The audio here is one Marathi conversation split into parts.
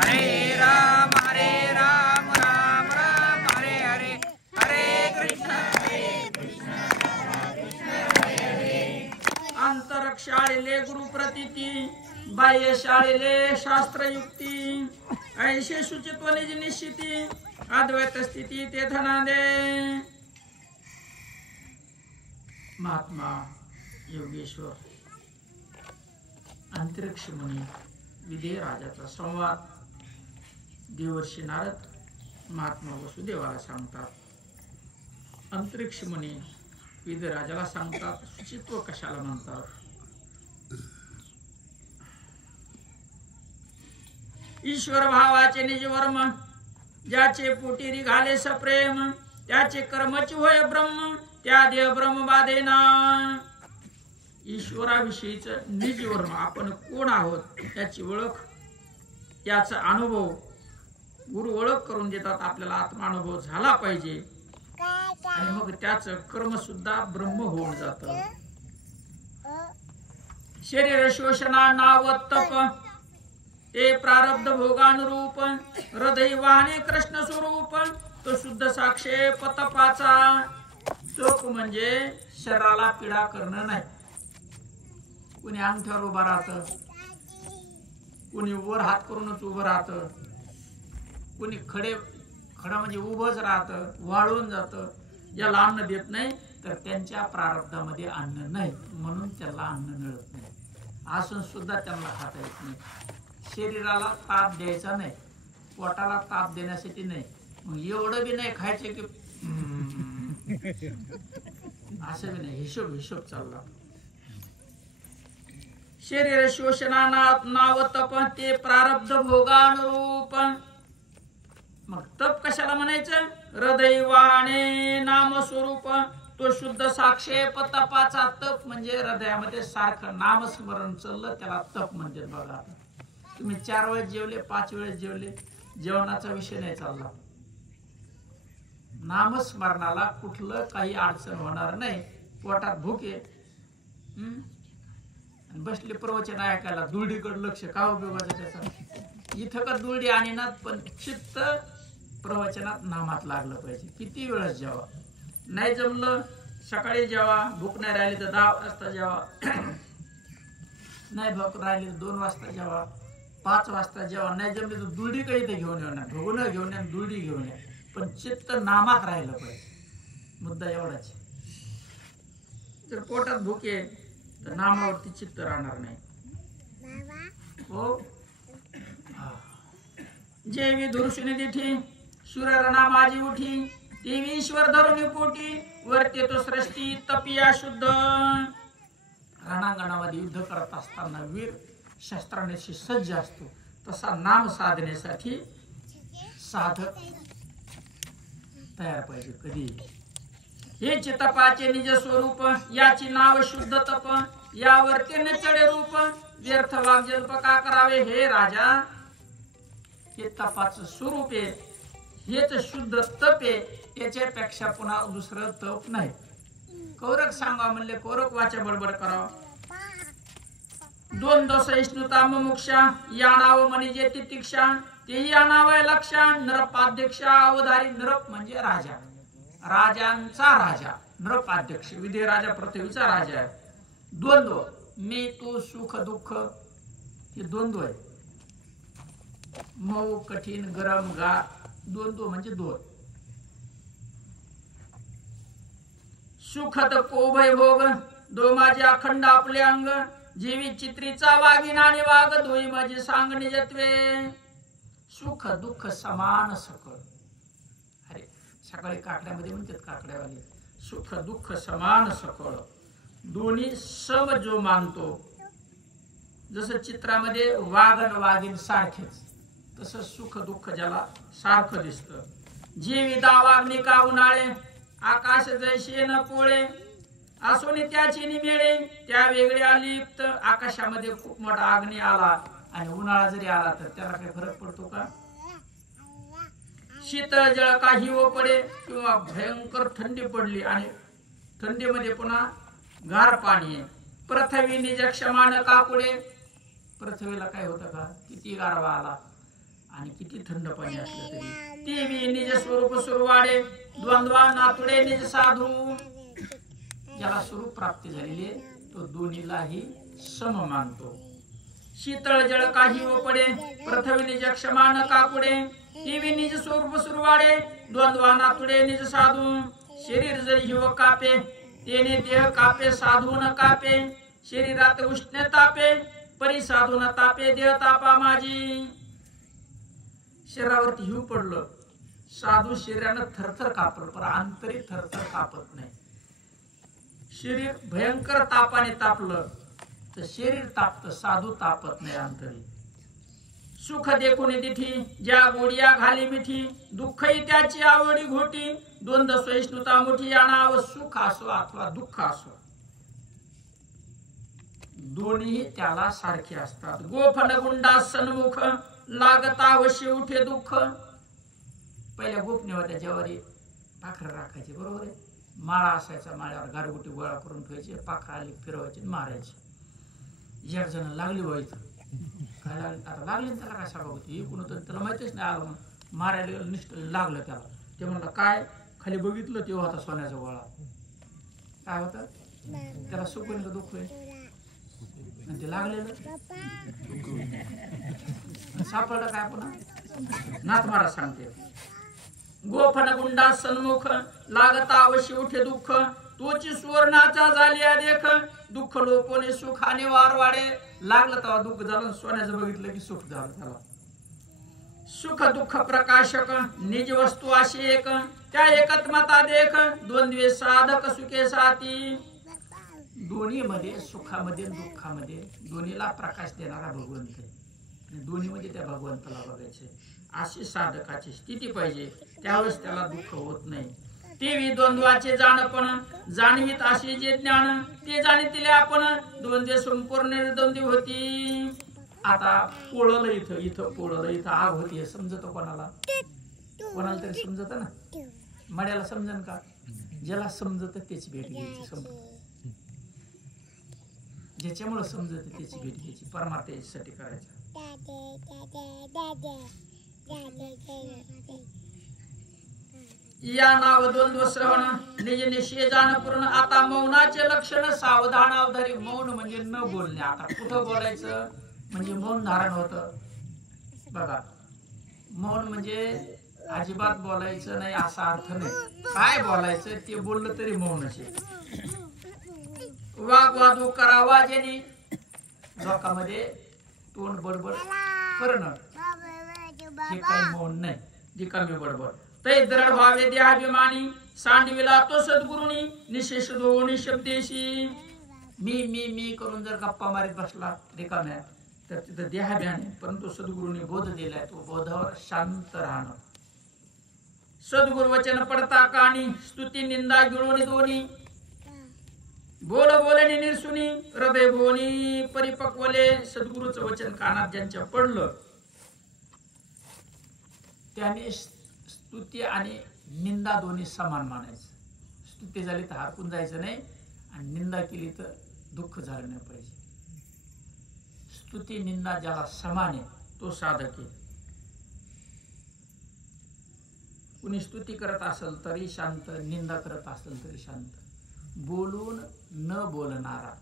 हरे राम राम राम हरे हरे, हरे कृष्ण अंतरक्षाळेले गुरुप्रतीती, बाह्य शाळेले शास्त्रयुक्ती, ऐशे शुचित्व निज निश्चिती, अद्वैत स्थिती ते धनादे। महात्मा योगेश्वर अंतरिक्ष मुनी विदेह राजाचा संवाद देवर्षी नारद महात्मा वसुदेवाला सांगतात। अंतरिक्ष मुनी विदेह राजाला सांगतात शुचित्व कशाला म्हणतात। ईश्वर भावाचे निज वर्म, ज्याचे पोटी निघाले सप्रेम, त्याचे कर्मच होय ब्रह्म, त्या देह ब्रह्म बाधेना। ईश्वराविषयीच निज वर्म, आपण कोण आहोत याची ओळख, याचा अनुभव गुरु ओळख करून देतात। आपल्याला आत्मानुभव झाला पाहिजे आणि मग त्याचं कर्म सुद्धा ब्रह्म होऊन जात। शरीर शोषणा नाव तप, ते प्रारब्ध भोगानुरूप, हृदय वाहने कृष्ण स्वरूप, तो शुद्ध साक्षेप तपाचा। तप म्हणजे शरीराला पीडा करणं नाही। कुणी अंगठ्यावर उभं राहत, कुणी वर हात करूनच उभं राहत, कुणी खडा म्हणजे उभंच राहत, वाळून जात। ज्याला अन्न देत नाही तर त्यांच्या प्रारब्धामध्ये अन्न नाही, म्हणून त्याला अन्न मिळत नाही। असून सुद्धा त्यांना खाता येत नाही। शरीराला ताप द्यायचा नाही, पोटाला ताप देण्यासाठी नाही, मग एवढं बी नाही खायचं की असं बी नाही, हिशोब चालला। शरीर शोषणा नाव तप, ते प्रारब्ध भोगानुरूप। मग तप कशाला म्हणायचं? हृदय वाहने नाम स्वरूप, तो शुद्ध साक्षेप तपाचा। तप म्हणजे हृदयामध्ये सारखं नामस्मरण चाललं, त्याला तप म्हणजे। बघा तुम्ही 4 वेळेस जेवले, 5 वेळेस जेवले, जेवणाचा विषय नाही चालला। नामस्मरणाला कुठलं काही अडचण होणार नाही। पोटात भूक आहे, बसले प्रवचन ऐकायला, दुर्डीकडे लक्ष, का उपयोगाचं त्याचा? इथं का दुर्डी आणीनात, पण चित्त प्रवचनात नामात लागलं पाहिजे। किती वेळेस जेवा, नाही जमलं सकाळी जेवा, भूक नाही राहिली तर 10 वाजता जेवा, नाही भूक राहिली तर 2 वाजता जेवा, 5 वाजता जेवा, नाही जमले तर दुर्डी काही ते घेऊन येणार, भोगून घेऊन या, दुर्डी घेऊन या, पण चित्त नामात राहिलं पाहिजे। मुद्दा एवढाच। जर पोटात भूक आहे तर नामावरती चित्त राहणार नाही। हो, जेवी धुरुषणी दिठी, सूर्यरणा माझी उठी, देवी ईश्वर धरुणी पोटी, वरते तो सृष्टी तपिया शुद्ध। रणांगणामध्ये युद्ध करत असताना वीर शस्त्रांशी सज्ज असतो, तसा नाम साधनेसाठी साधक तयार पाहिजे कधी। हे चितपाचे निज स्वरूप, याची नाव शुद्ध तप, यावरती न चढे रूप, व्यर्थ वाग्जल्प का करावे हे राजा। हे तपाचं स्वरूप आहे, हेच शुद्ध तप आहे, याच्यापेक्षा पुन्हा दुसरं तप नाही। कौरक सांगा म्हणले, कौरक वाचा बडबड करावं। 2 दोष इष्णुता मुमुक्षा, या नाव म्हणजे तितिक्षा, तेही या नाव आहे लक्षा। नरपाध्यक्षा अवधारी, नरप म्हणजे राजा, राजांचा राजा, नरपाध्यक्ष। विदेह राजा पृथ्वीचा राजा आहे। द्वंद्व, मी तू, सुख दुःख, हे द्वंद्व आहे। मऊ कठीण गरम गार, द्वंद्व म्हणजे 2। सुखद कोभय भोग, 2 माझे अखंड आपले अंग, जीवी चित्रीचा वाघीण आणि वाघ, 2 माझे सांग निजत्वे। सुख दुःख समान सकळ, अरे सकाळी काकड्यामध्ये म्हणतात काकड्यावाले, सुख दुःख समान सकळ, दोन्ही सम जो मानतो। जसं चित्रामध्ये वाघ आणि वाघीण सारखेच, तसं सुख दुःख ज्याला सारखं दिसतं। जीवी दावाग्नी का उन्हाळे, आकाश जैसे न पोळे, असोनी त्याची निमेळे, त्या वेगळे अलिप्त। आकाशामध्ये खूप मोठा अग्नी आला आणि उन्हाळा जरी आला तर त्याला काही फरक पडतो का? शीतळ जळ का हिव पडे किंवा भयंकर थंडी पडली आणि थंडीमध्ये पुन्हा गार पाणी आहे। पृथ्वी निज क्षमान काकुडे, पृथ्वीला काय होतं का? किती गारवा आला आणि किती थंड पाणी असलं तरी ती बी निज स्वरूप सुरवाडे द्वंद्वा नातुडे निज साधू. ज्याला स्वरूप प्राप्ती झालेली तो दोन्हीलाही सम मानतो. शीतळ जळ काही व पडे पृथ्वी निज क्षमा न कापुडे ती बी निज स्वरूप सुरवाडे द्वंद्वा नातुडे निज साधू. शरीर जरी हिव कापे तेने देह कापे साधू न कापे शरीरात उष्ण तापे परी साधू न तापे देह तापा माझी. शरीरावरती हिव पडलं साधू शरीरानं थरथर कापलं पण अंतरी थरथर कापत नाही. शरीर भयंकर तापाने तापलं तर शरीर तापत साधू तापत नाही अंतरी. सुख देखून तिठी ज्या गोडिया घाली मिठी दुःखही त्याची आवडी घोटी द्वंद्व सहिष्णुता मोठी आणावं सुख असो अथवा दुःख असो दोन्ही त्याला सारखे असतात. गोफन गुंडा सन्मुख लागता व शेवटे दुःख. पहिल्या गोपनीय होत्या ज्यावारी पाखरं राखायचे बरोबर आहे. माळा असायचा माळ्यावर गारगुटी गोळा करून ठेवायचे पाखरं आली फिरवायचे मारायचे. एक जण लागली व्हायचं काय लागली आता लागली त्याला काय सांगा होती कोण होतं त्याला माहितीच नाही आलं म्हणून मारायला निष्ठ लागलं त्याला. ते म्हणलं काय खाली बघितलं तेव्हा होता सोन्याचा गोळा. काय होतं त्याला सुख होईल का दुःख होईल आणि ते लागलेलं सापडलं काय पुन्हा नाथ महाराज सांगते. गोफन गुंडा सन्मुख लागता अवश्य उठे दुःख तोची सुवर्णाचा झाली देख दुःख लोपोने सुखाने वार वाढे. लागलं तेव्हा दुःख झालं सोन्याचं बघितलं की सुख झालं त्याला. सुख दुःख प्रकाशक निज वस्तू अशी एक त्या एकत्मता देख द्वंद्वे साधक सुखे साथी. दोन्ही मध्ये सुखामध्ये दुःखामध्ये दोन्हीला प्रकाश देणारा भगवंत आहे. दोन्ही मध्ये त्या भगवंताला बघायचे. अशी साधकाची स्थिती पाहिजे त्यावेळेस त्याला दुःख होत नाही. तेवी द्वंद्वाचे जाणपण जाणवीत असे जे ज्ञान ते जाणीतले आपण द्वंद्व संपूर्ण निर्द्वंद्वी होती. आता पोळलं इथं पोळलं इथं आग होती हे समजत कोणाला कोणाला तरी समजत ना. मड्याला समजन का? ज्याला समजत त्याची भेट घ्यायची. ज्याच्यामुळे समजत त्याची भेट घ्यायची परमार्थासाठी करायचं. या नाव द्वंद्व श्रवण निज निश्चय जाण पूर्ण. आता मौनाचे लक्षण सावधान अवधारी. मौन म्हणजे न बोलणे. आता कुठं बोलायचं म्हणजे मौन धारण होतं बघा. मौन म्हणजे अजिबात बोलायचं नाही असा अर्थ नाही. काय बोलायचं ते बोललं तरी मौन असेल. वाग वादू करावा ज्याने लोकांमध्ये तोंड बडबड करणं हे काही मौन नाही. रिकामी बडबड तै दृढ भावे देहाभिमानी सांडविला तो सद्गुरुनी निशेष दोन्ही शब्देशी. मी करून जर गप्पा मारीत बसला रिकाम्या तर तिथं देहाभिमानी. परंतु सद्गुरुनी बोध दिलाय तो बोधावर शांत राहणं. सद्गुरु वचन पडता कानी स्तुती निंदा गिळून दोन्ही बोल बोलणी निर्सुनी हृदय भोनी परिपक्वले. सद्गुरूचं वचन कानात ज्यांच्या पडलं त्याने स्तुती आणि निंदा दोन्ही समान मानायचं. स्तुती झाली तर हारकून जायचं नाही आणि निंदा केली तर दुःख झालं नाही पाहिजे. स्तुती निंदा ज्याला समान आहे तो साधक आहे. कुणी स्तुती करत असेल तरी शांत निंदा करत असेल तरी शांत. बोलून न बोलणारा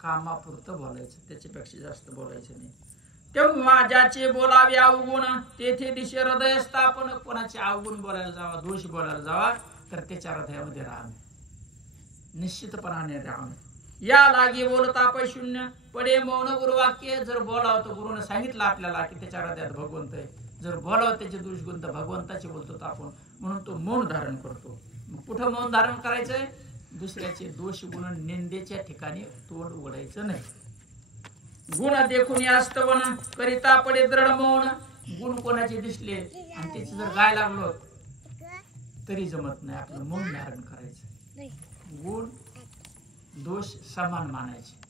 कामापुरतं बोलायचं त्याच्यापेक्षा जास्त बोलायचं नाही. तेव्हा ज्याचे बोलावे अवगुण तेथे दिशे हृदय स्थापन. कोणाचे अवगुण बोलायला जावा दोष बोलायला जावा तर त्याच्या हृदयामध्ये राहणं निश्चितपणाने राहणं. या लागी बोलता पैशून्य पडे मौन गुरुवाक्य. जर बोलावं तर गुरुने सांगितलं आपल्याला की त्याच्या हृदयात भगवंत आहे. जर बोलावं त्याचे दोष गुण तर भगवंताचे बोलतो आपण म्हणून तो मौन धारण करतो. मग कुठं मौन धारण करायचंय? दुसऱ्याचे दोष गुण निंदेच्या ठिकाणी तोंड उघडायचं नाही. गुण देखून अस्तवन करिता पडे दृढ मौन. गुण कोणाचे दिसले आणि त्याचे जर गाय लागलो तरी जमत नाही. आपलं मौन धारण करायचं. गुण दोष समान मानायचे.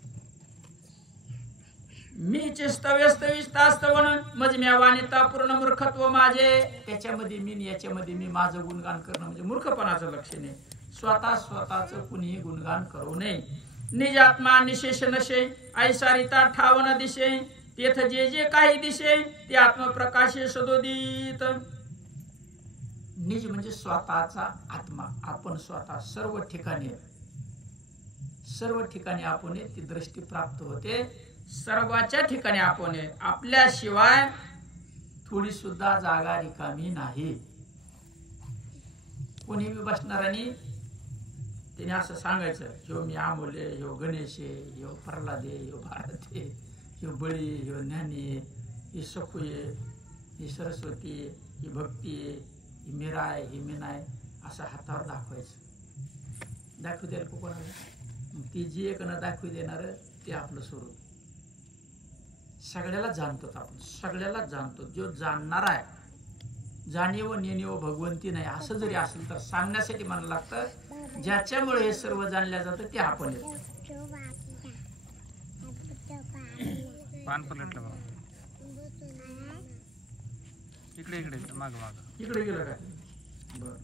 मी चिस्तव्यस्तवन मजम्या वाणिता पूर्ण मूर्खत्व माझे. त्याच्यामध्ये मी याच्यामध्ये मी माझं गुणगान करणं म्हणजे मूर्खपणाचं लक्षण आहे. स्वतःचं कुणीही गुणगान करू नये. निज आत्मा निशेष नशे ऐसारिता ठावन दिशे तेथ जे जे काही दिसे ते आत्मप्रकाशे सदोदित. निज म्हणजे स्वतःचा आत्मा. आपण स्वतः सर्व ठिकाणी आपण ती दृष्टी प्राप्त होते. सर्वाच्या ठिकाणी आपण आपल्याशिवाय थोडी सुद्धा जागा रिकामी नाही. कोणी बी बसणार आणि त्याने असं सांगायचं, ह्यो मी अमोले, ह्यो गणेश आहे, ह्यो प्रल्हाद आहे, ह्यो भारत आहे, ह्यो बळी, ह्यो ज्ञानी आहे, ही सखू आहे, ही सरस्वती आहे, ही भक्ती आहे, ही मीरा आहे, ही मीना आहे, असं हातावर दाखवायचं. दाखवू द्यायला को कोणाला? ती जी एक न दाखवू देणार ते आपलं स्वरूप. सगळ्याला जाणतो आपण, सगळ्याला जाणतो. जो जाणणार आहे, जाणीव नेणीव भगवंती नाही असं जरी असेल तर सांगण्यासाठी म्हणायला लागतं ज्याच्यामुळे हे सर्व जाणल्या जातं ते आपण. पान पलटलं बघा. इकडे इकडे माग माग इकडे गेलं का? बर.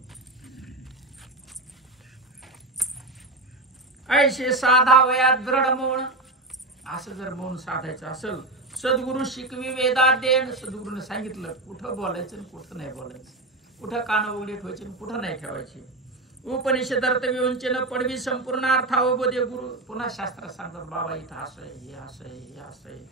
ऐशे साधा वयात दृढ मौन. असं जर मौन साधायचं असेल, सद्गुरु शिकवी वेदाध्ययन. सद्गुरूने सांगितलं कुठं बोलायचं आणि कुठं नाही बोलायचं, कुठं कान उघडे ठेवायचे आणि कुठं नाही ठेवायचे. उपनिषदार्थ विवंचन पडवी संपूर्ण अर्थावबोधे गुरु. पुन्हा शास्त्रात सांगतात बाबा इथं असं आहे, हे असं आहे, हे असं आहे.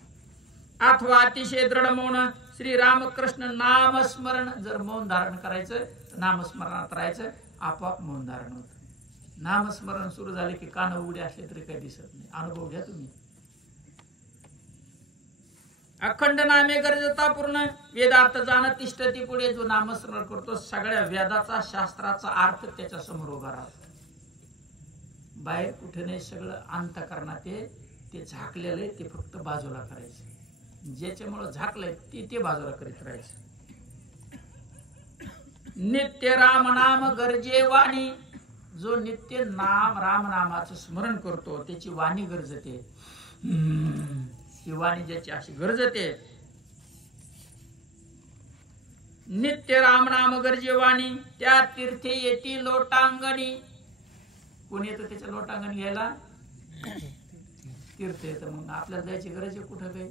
अथवा अतिशय दृढ मौन. श्री रामकृष्ण नामस्मरण. जर मौन धारण करायचं, नामस्मरणात राहायचं, आपोआप मौन धारण होतं. नामस्मरण सुरू झाले की कान उघडे असले तरी काही दिसत नाही. अनुभव घ्या तुम्ही. अखंड नामे गरजता पूर्ण. वेदार्थ जाणं तिष्ठती पुढे. जो नामस्मरण करतो सगळ्या वेदाचा शास्त्राचा अर्थ त्याच्या समोर उभा राहतो. बाहेर कुठे नाही, सगळं अंतःकरणात ते झाकलेलं आहे, ते फक्त बाजूला करायचं. ज्याच्यामुळे झाकलंय ते बाजूला करीत राहायचं. नित्य राम नाम गरजे वाणी. जो नित्य राम नामाचं स्मरण करतो त्याची वाणी गरजते. ही वाणी ज्याची अशी गरजते. नित्य राम नाम गरजे वाणी. त्या तीर्थे येती लोटांगणी. कोणी येतं त्याच्या लोटांगण घ्यायला? तीर्थ येतं. मग आपल्याला जायची गरज आहे कुठं? काही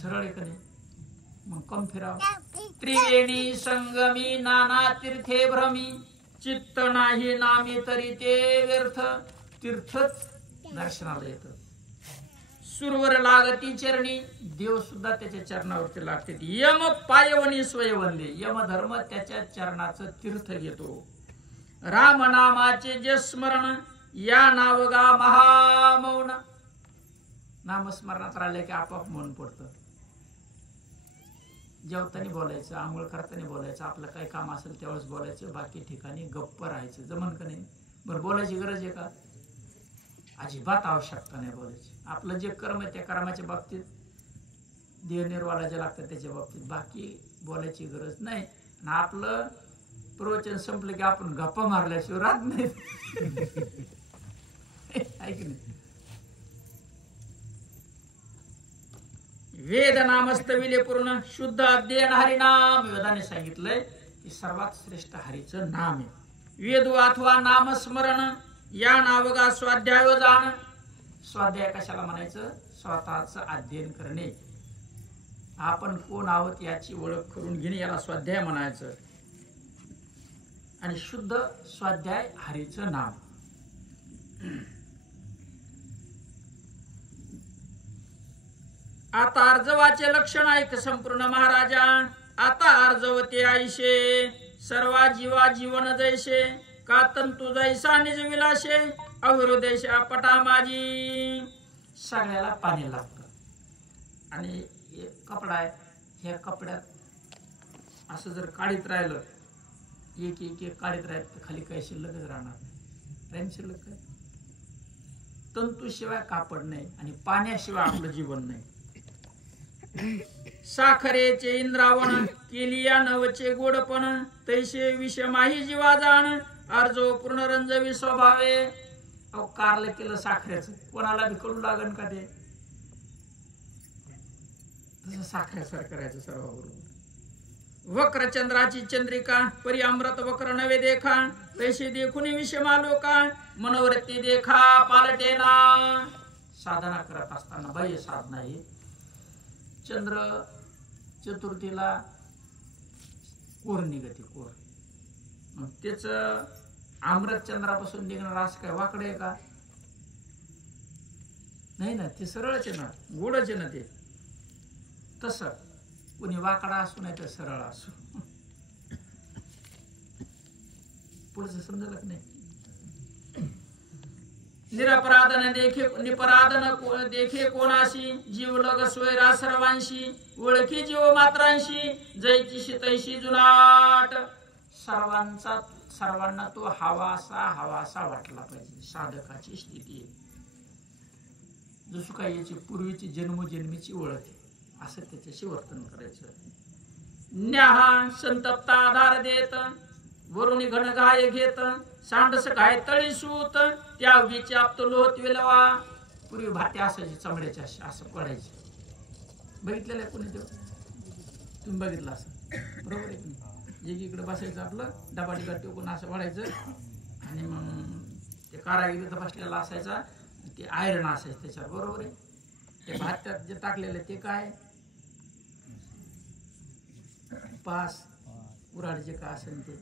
सरळ आहे का नाही? मग कम फिराव. त्रिवेणी संगमी नाना तीर्थे भ्रमी. चित्त नाही नामी तरी ते व्यर्थ. तीर्थच दर्शनाला येतं. सुरवर लागती चरणी. देव सुद्धा त्याच्या चरणावरती लागते. यम पायवणी स्वयंवंदे. यम धर्म त्याच्या चरणाचं तीर्थ घेतो. राम नामाचे जे स्मरण या नावगा महामौन. नामस्मरणात राहिले की आपोआप मौन पडतं. जेवताना बोलायचं, आंघोळ करताना बोलायचं, आपलं काही काम असेल तेव्हाच बोलायचं, बाकी ठिकाणी गप्प राहायचं. जमन का नाही? बरं, बोलायची गरज आहे का? अजिबात आवश्यकता नाही बोलायची. आपलं जे कर्म आहे त्या कर्माच्या बाबतीत, देहनिर्वाला जे लागतात त्याच्या बाबतीत, बाकी बोलायची गरज नाही. आणि आपलं प्रवचन संपलं की आपण गप्पा मारल्याशिवाय राहत नाही. ऐक नाही. वेद नामस्तविले पूर्ण. शुद्ध अध्ययन हरिनाम. वेदाने सांगितलंय की सर्वात श्रेष्ठ हरीचं नाम आहे. वेद अथवा नामस्मरण या नावगा स्वाध्याय जाण. स्वाध्याय कशाला म्हणायचं? स्वतःचं अध्ययन करणे. आपण कोण आहोत याची ओळख करून घेणे याला स्वाध्याय म्हणायचं. आणि शुद्ध स्वाध्याय हरीचं नाम. आता अर्जवाचे लक्षण ऐक संपूर्ण महाराजा. आता अर्जवते आईशे सर्वा जीवा जीवन जैसे. का तंतु जैसा निज विलाशे अविरोदेशा पटा माझी. सगळ्याला पाणी लागतं. आणि एक कपडा आहे, ह्या कपड्यात असं जर काढीत राहिलं, एक एक एक काढीत राहिलं तर खाली काही शिल्लकच राहणार. राहीन शिल्लक काय? तंतूशिवाय कापड नाही आणि पाण्याशिवाय आपलं जीवन नाही. साखरेचे इंद्रावण केली या नवचे गोडपण. तैसे विषमाही जीवा जाण अर्जो पूर्णरंजवी स्वभावे. अहो, कारलं केलं साखरेचं, कोणाला बी कडू लागन का ते? तसं साखरेसारखं करायचं सर्वाबरोबर. वक्र चंद्राची चंद्रिका परी अमृत वक्र नवे देखा. तैसे देखुनी विषमा लोका मनोवृत्ती देखा पालटेना. साधना करत असताना बाह्य साधना ही चंद्र चतुर्थीला कोर निघते कोर, मग त्याच अमृत चंद्रापासून निघणार असं काय वाकडं आहे का? नाही ना, ते सरळच आहे ना, गोडच आहे ना ते. तसं कोणी वाकडा असू नाही तर सरळ असू. पुढचं समजलं नाही. निरपराधन देखे कोणाशी, जीव लग सोयरा सर्वांशी, ओळखी जीव मात्रांशी, जैची तैशी जुनाट. सर्वांना तो हवासा वाटला पाहिजे. साधकाची स्थिती आहे. जसं काय याची पूर्वीची जन्मोजन्मीची ओळख आहे असं त्याच्याशी वर्तन करायचं. न्याहा संतप्ता आधार देत, वरुणी घन गाय घेत, सांडस गाय तळी सूत, त्या विचाप्त लोहत विलवा. पूर्वी भाटे असायचे चमड्याचे, असं पडायचे. बघितलेलं आहे कोणी तेव्हा? तुम्ही बघितलं असं, बरोबर आहे की नाही? एकीकडे बसायचं आपलं, डबा टेकून असं वाढायचं, आणि मग ते कारागीर बसलेला असायचा, ते आयरन असायचं त्याच्यावर, बरोबर आहे? ते भात्यात जे टाकलेलं ते काय पास कुऱ्हाड जे काय असेल ते,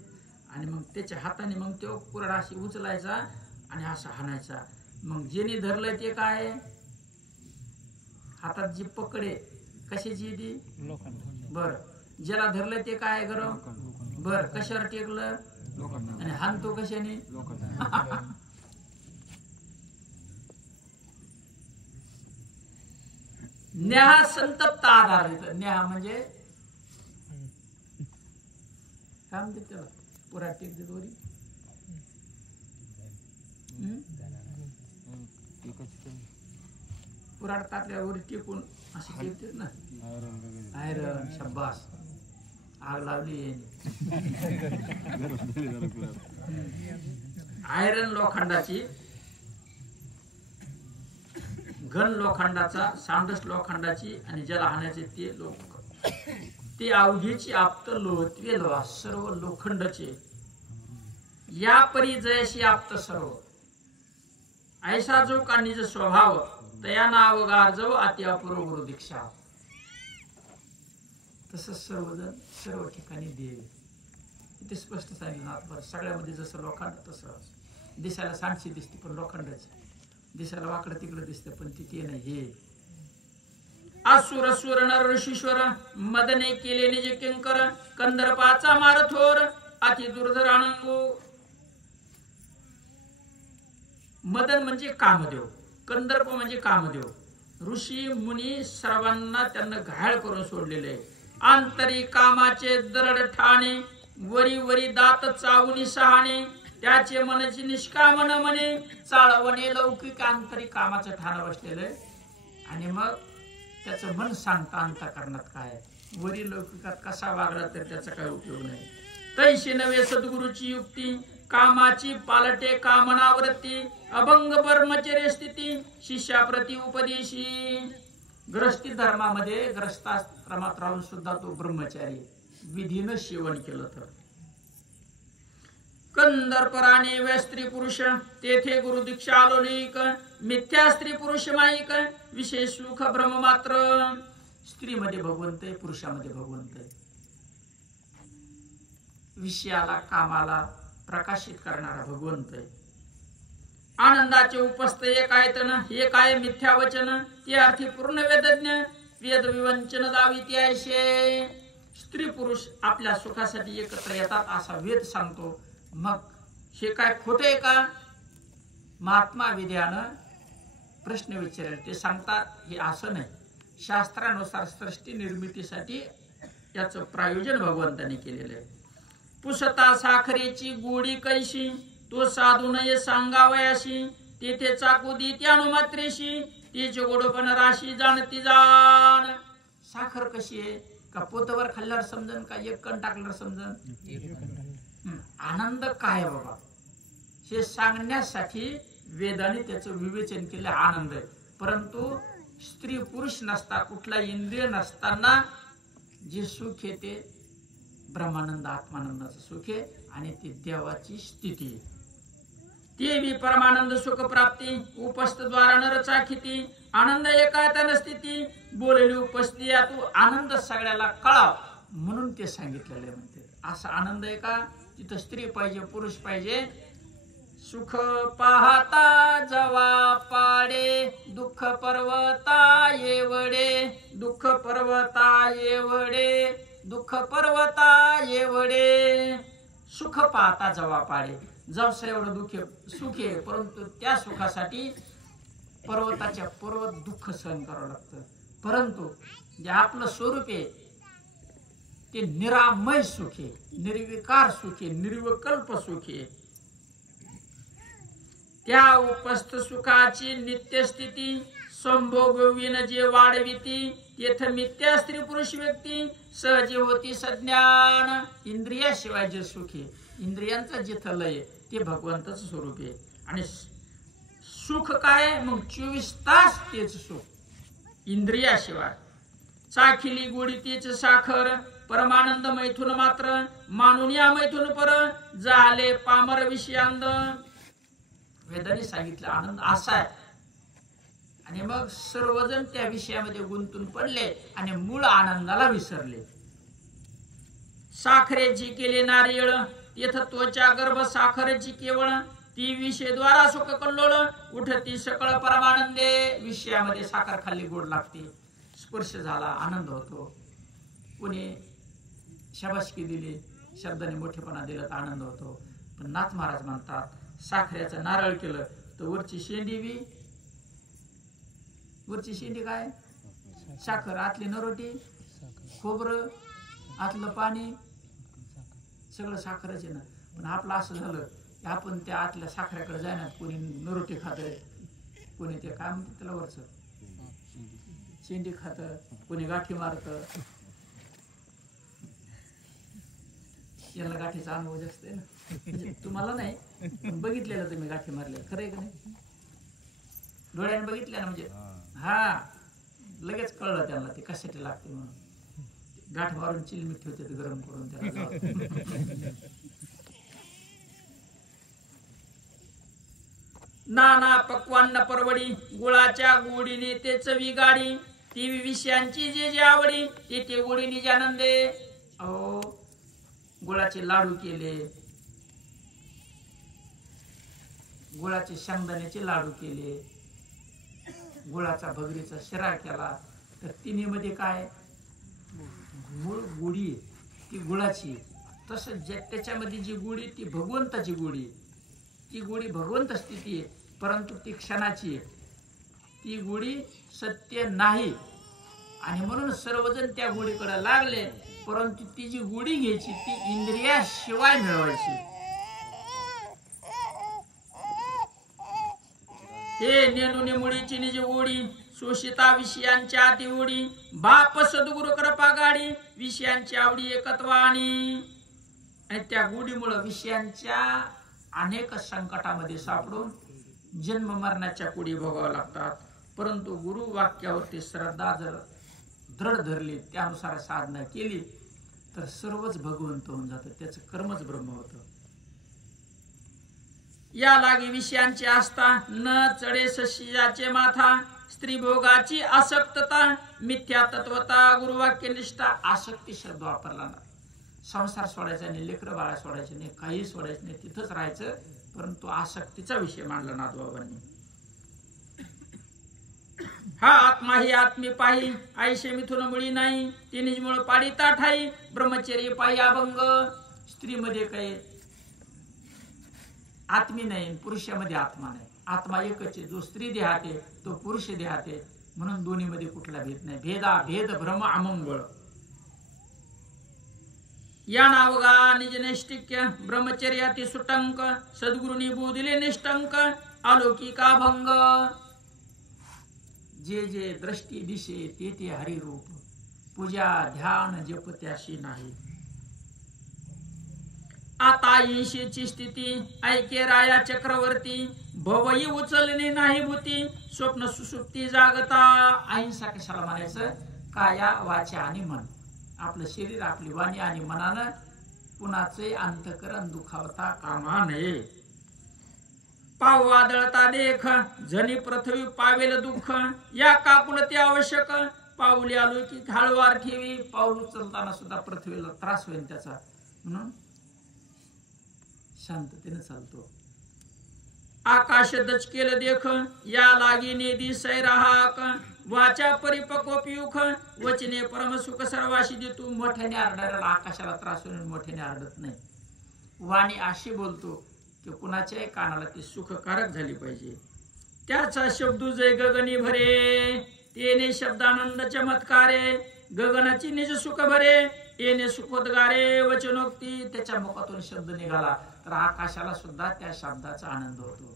आणि मग त्याच्या हाताने मग तो कुऱ्हाड अशी उचलायचा आणि असा हाणायचा. मग जेने धरलंय ते काय हातात जी पकडे कशाची ती बर, ज्याला धरलंय ते काय गरम बर, कशावर टेकलं आणि हाणतो कशाने? न्याहा संतप्त आधार. न्याहा म्हणजे काय म्हणते त्याला? पुरा टेक देत वरी, पुराड टाकल्यावर टेकून असे टेकते ना. आयरन, शब्बास, आग लावली. आयरन लोखंडाची, घन लोखंडाचा, सांडस लोखंडाची, आणि ज्याला हाणायचे ते लोक, ते अवघीची आप्त लोहत्वे लोहा. सर्व लोखंडचे या परी जयशी आप्त सर्व. ऐसा जो का निज स्वभाव, तया नाव गार्जव अति अपूर्व गुरु दीक्षा. तसंच सर्वजण सर्व ठिकाणी देव. इथे स्पष्ट सांगितलं ना. सगळ्यामध्ये जसं लोखंड तसं दिसायला सांडशी दिसते पण लोखंडच, दिसायला वाकडं तिकडं दिसतं पण ते नाही. हे असुर सुर नर ऋषीश्वर, मदने केले निज किंकर, कंदर्पाचा मारथोर, अति दुर्धर अनंगू. मदन म्हणजे कामदेव, कंदर्प म्हणजे कामदेव. ऋषी मुनी सर्वांना त्यांना घायल करून सोडलेले. आंतरी कामाचे दरड ठाणे, वरी वरी दात चावणी सहाणे, त्याचे मनची निष्कामन म्हणे, चाळवणे लौकिक. आंतरी कामाचं ठाण बसलेलं, आणि मग त्याचं मन सांगता अंतःकरणात काय. वरी लौकिकात कसा वागला तर त्याचा काय उपयोग नाही. तैशी नव्हे सद्गुरूची युक्ती, कामाची पालटे कामनावृत्ती, अभंग ब्रह्मचर्य स्थिती, शिष्याप्रती उपदेशी. ग्रस्ती धर्मामध्ये ग्रस्ताश्रमात राहून सुद्धा तो ब्रह्मचारी, विधीनं सेवन केलं तर. कंदर्पराणे व स्त्री पुरुष, तेथे गुरु दीक्षा आलोलिक, मिथ्या स्त्री पुरुष माईक, विशेष सुख ब्रह्म मात्र. स्त्रीमध्ये भगवंत आहे, पुरुषामध्ये भगवंत आहे. विषयाला कामाला प्रकाशित करणारा भगवंत आहे. आनंदाचे उपस्थ एक आयतन, एक आहे मिथ्या वचन, ते अर्थी पूर्ण वेदज्ञ, वेद विवंचन दावी ते ऐशे. स्त्री पुरुष आपल्या सुखासाठी एकत्र येतात असा वेद सांगतो. मग हे काय खोटे आहे का? महात्मा विद्यानं प्रश्न विचारले, ते सांगतात हे असं नाही. शास्त्रानुसार सृष्टी निर्मितीसाठी याचं प्रायोजन भगवंताने केलेलं आहे. पुसता साखरेची गोडी कैशी, तो साधू नये सांगावयाशी, तेथे चाकू दी त्यानुमात्रेशी, तिचे गोडपण राशी जाणती जाण. साखर कशी आहे? का पोतवर खाल्ल्यावर समजन का एक कण टाकल्यावर समजन? आनंद काय बाबा हे सांगण्यासाठी वेदाने त्याचं विवेचन केलं. आनंद आहे, परंतु स्त्री पुरुष नसता, कुठला इंद्रिय नसताना जे सुख आहे ते ब्रह्मानंद आत्मानंदाचं सुख आहे, आणि ती देवाची स्थिती आहे. देवी परमानंद सुख प्राप्ती, उपस्थ द्वारा नर चाखिती, आनंद एकायतन स्थिती बोलली उपस्थिती तू आनंद सगळ्याला कळाव म्हणून ते सांगितलेले म्हणते. असा आनंद आहे का? तिथं स्त्री पाहिजे पुरुष पाहिजे. सुख पाहता जवा पाडे दुःख पर्वता येवडे दुःख पर्वता येवडे दुःख पर्वता येवडे. सुख पाहता जवा पाडे जवस एवढं दुःख सुख आहे परंतु त्या सुखासाठी पर्वताच्या पर्वत दुःख सहन करावं लागतं. परंतु जे आपलं स्वरूप आहे ते निरामय सुख आहे, निर्विकार सुख आहे, निर्विकल्प सुख आहे. त्या उपस्थ सुखाची नित्यस्थिती संभोगविन जे वाढविती तेथ मिथ्या स्त्री पुरुष व्यक्ती सहजी होती सज्ञान. इंद्रियाशिवाय जे सुख आहे, इंद्रियांचं जिथं लय ते भगवंताचं स्वरूप आहे. आणि सुख काय? मग 24 तास तेच सुख इंद्रियाशिवाय. चाखिली गोडी तेच साखर परमानंद मैथून मात्र मानून या मैथून पर झाले पामर विषयांद. वेदाने सांगितलं आनंद असा आहे. आणि मग सर्वजण त्या विषयामध्ये गुंतून पडले आणि मूळ आनंदाला विसरले. साखरेची केले नारियळ येथ त्वचा गर्भ साखरेची केवळ ती विषयद्वारा सुख कल्लोळ उठती सकळ परमानंदे. विषयामध्ये साखर खाल्ली गोड लागते, स्पर्श झाला आनंद होतो. कोणी शाबासकी दिली, शब्दाने मोठेपणा दिला तर आनंद होतो. पण नाथ महाराज म्हणतात साखरेचं नारळ केलं तर वरची शेंडी काय? साखर. आतली नरोटी, खोबरं, आतलं पाणी सगळं साखरच आहे ना. पण आपलं असं झालं की आपण त्या आतल्या साखरेकडे जाणार. कोणी नरोटी खातंय, कोणी ते काय म्हणतात त्याला वरचं शेंडी खातं, कोणी गाठी मारतं. याला गाठीचा अनुभव जास्त आहे ना. म्हणजे तुम्हाला नाही पण बघितलेलं तुम्ही गाठी मारल्या. खरं आहे का नाही? डोळ्याने बघितल्या ना. म्हणजे हा लगेच कळलं त्यांना ते कशासाठी लागते म्हणून. गाठ मारून चिलमीठ ठेवते गरम करून त्याला. नाना पक्वान्न परवडी गुळाच्या गोडीने ते चवी गाडी ती विषयांची जे जे आवडी ते गोडीने जानंदे. अहो गुळाचे लाडू केले, गुळाचे शेंगदाण्याचे लाडू केले, गुळाचा भगरीचा शिरा केला तर तिन्ही मध्ये काय? गुळ गोडी ती गुळाची. तसं त्याच्यामध्ये जी गोडी ती भगवंताची गोडी. ती गोडी भगवंत स्थिती आहे परंतु ती क्षणाची आहे. ती गोडी सत्य नाही. आणि म्हणून सर्वजण त्या गोडीकडे लागले. परंतु ती जी गोडी घ्यायची ती इंद्रियाशिवाय मिळवायची. हे नेनुनी मुळीची निज गोडी शोषिता विषयांच्या आती ओढी बाप सद्गुरु कृपा गाडी विषयांची आवडी एकत्वानी. आणि त्या गोडीमुळे विषयांच्या अनेक संकटामध्ये सापडून जन्म मरणाच्या कोडी भोगाव्या लागतात. परंतु गुरु वाक्यावरती श्रद्धा जर दृढ धरली, त्यानुसार साधना केली तर सर्वच भगवंत होऊन जातं. त्याचं कर्मच ब्रह्म होतं. या लागी विषयांची आस्था न चढे सशियाचे माथा स्त्री भोगाची आसक्तता मिथ्या तत्वता गुरुवाक्य निष्ठा. आसक्ती शब्द वापरला ना. संसार सोडायचा नाही, लेकरं बाळा सोडायचे नाही, काही सोडायचं नाही, तिथंच राहायचं. परंतु आसक्तीचा विषय मांडला नाथबाबांनी. हा आत्मा ही आत्मी पाही आईशे मिथुन मुळी नाही ती निजमुळ पाडिता ठाई ब्रह्मचर्य पायी अभंग. स्त्रीमध्ये काही आत्मी नाही, पुरुषामध्ये आत्मा नाही. आत्मा एकच आहे. जो स्त्री देहात आहे तो पुरुष देहात आहे. म्हणून दोन्ही मध्ये कुठला भेद नाही. भेद भ्रम अमंगळ. या नावगा निज नैष्टिक्य ब्रह्मचर्याती सुटंक सद्गुरुनी बोधिले निष्टंक अलौकिका भंग. जे जे दृष्टी दिशे ते ते हरिरूप पूजा ध्यान जप त्याशी नाही. आता ईशीची स्थिती ऐके राया चक्रवर्ती भवई उचलणे नाही भूती स्वप्न सुसुप्ती जागता. अहिंसा कशाला म्हणायचं? काया वाचा आणि मन. आपलं शरीर आपली वाणी आणि मनानं कुणाचे अंतकरण दुखावता कामा नये. पाव वादळता देख जनी पृथ्वी पावेल दुःख या काकुलते आवश्यक पाऊली आलो की हळवार ठेवी पाऊल उचलताना सुद्धा पृथ्वीला त्रास होईल त्याचा म्हणून शांततेने चालतो आकाश दचकेल देख या लागी नेदी सैराहाक वाचा परिपक्व पियुख वचने परम सुख सर्वाशी देतो मोठ्याने आरडायला आकाशाला त्रास होईल मोठ्याने आरडत नाही वाणी अशी बोलतो की कुणाच्याही कानाला ती सुखकारक झाली पाहिजे त्याचा शब्द जय गगनी भरे तेने शब्दानंद चमत्कारे गगनाची निज सुख भरे येणे सुखोद्गारे वचनोक्ती त्याच्या मुखातून शब्द निघाला तर आकाशाला सुद्धा त्या शब्दाचा आनंद होतो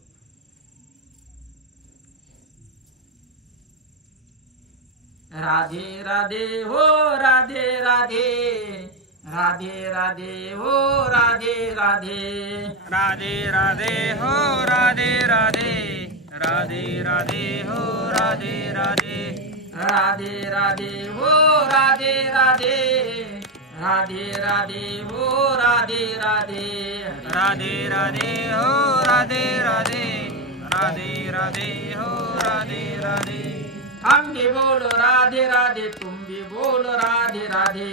राधे राधे हो राधे राधे राधे राधे हो राधे राधे राधे राधे हो राधे राधे राधे राधे हो राधे राधे राधे राधे हो राधे राधे राधे राधे हो राधे राधे राधे राधे हो राधे राधे राधे राधे हो राधे राधे हम भी बोलो राधे राधे तुम भी बोलो राधे राधे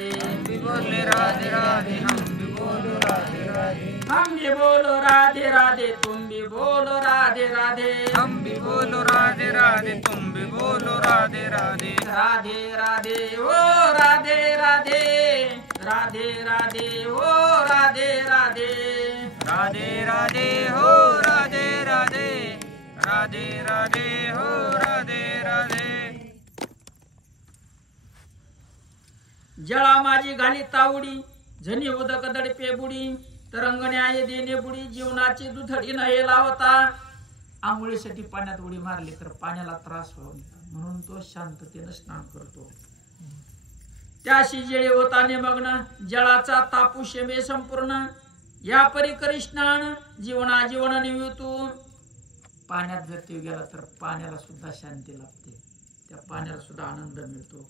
भी बोले राधे राधे हम भी बोलो राधे राधे हम भी बोलो राधे राधे तुम भी बोलो राधे राधे हम भी बोलो राधे राधे तुम भी बोलो राधे राधे राधे राधे ओ राधे राधे राधे राधे ओ राधे राधे राधे राधे हो राधे राधे राधे राधे हो राधे राधे जळा माझी घाली तावडी झनी उदक दडपे बुडी तरंगणे आहे देणे बुडी जीवनाची दुधडी न हे लावता आंघोळीसाठी पाण्यात उडी मारली तर पाण्याला त्रास होईल म्हणून तो शांततेने स्नान करतो त्याशी जेळे होता निमग्न जळाचा तापू शेमे संपूर्ण या परी करी स्नान जीवना जीवन निमित्तू पाण्यात जर ते गेला तर पाण्याला सुद्धा शांती लाभते त्या पाण्याला सुद्धा आनंद मिळतो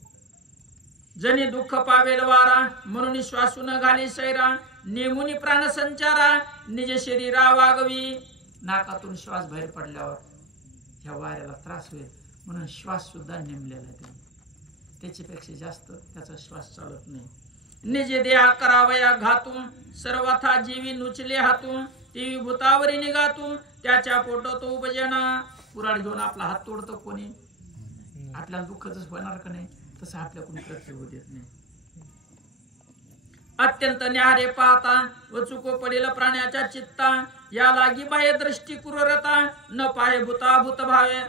जनी दुःख पावेल वारा म्हणून श्वासून घाली सैरा नेमुनी प्राण संचारा निज शरीरा वागवी नाकातून श्वास बाहेर पडल्यावर ह्या वाऱ्याला त्रास होईल म्हणून श्वास सुद्धा नेमलेला आहे त्याच्यापेक्षा जास्त त्याचा श्वास चालत नाही निजे देहा करावया घातून सर्वथा जीवी नुचले हातून ती भूतावरी निघातून त्याच्या पोटात तो उपजना कुऱ्हाड घेऊन आपला हात तोडतो कोणी आपल्याला दुःखच होणार का नाही तसं आपल्या कोणी प्रत्येक होऊ देत नाही अत्यंत न्यारे पाहता व चुको पडेल प्राण्याच्या चित्ता या लागी बाह्य दृष्टी क्रूरता न पाहे भूता भूत भावे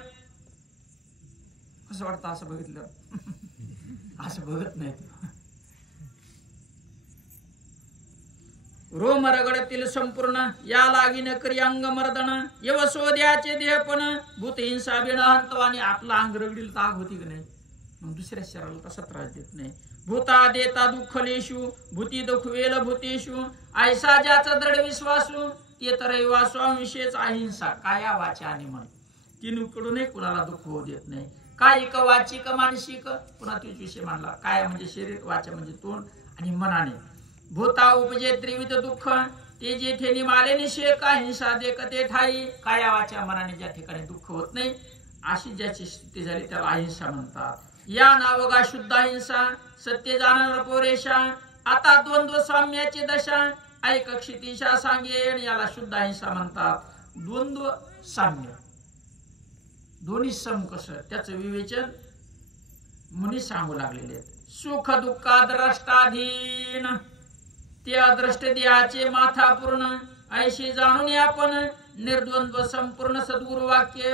कसं वाटतं असं बघितलं असं बघत नाही रोम रगडतील संपूर्ण या लागी न करी अंग मर्दन यवसोद्याचे देहपण भूत हिंसा बिन हंतवानी आपला अंग रगडील ताग होती की नाही मग दुसऱ्या शरीराला तसा त्रास देत नाही भूता देता दुःख लेशू भूती दुखवेल भूतेशू ऐसा ज्याचा दृढ विश्वासू ते तर विशेष अहिंसा काया वाचा आणि मन तीनकडूनही कुणाला दुःख होऊ देत नाही कायिक वाचिक मानसिक पुन्हा तोच विषय मानला काय म्हणजे शरीर वाचा म्हणजे तोंड आणि मनाने भूता उपजे त्रिविध दुःख ते जेथे निमाले निषेक हिंसा देखते ठाई काया वाचा मनाने ज्या ठिकाणी दुःख होत नाही अशी ज्याची स्थिती झाली त्याला अहिंसा म्हणतात या नावगा शुद्ध अहिंसा सत्य जाणवर पोरेशा आता द्वंद्व साम्याची दशा ऐक क्षितिशा सांगेन याला शुद्ध अहिंसा म्हणतात द्वंद्व साम्य दोन्ही सम कसं त्याचं विवेचन मुनी सांगू लागलेले सुख दुःखाद्रष्टाधीन ते अद्रष्ट देहाचे माथा पूर्ण ऐशी जाणून आपण निर्द्वंद्व संपूर्ण सद्गुरु वाक्य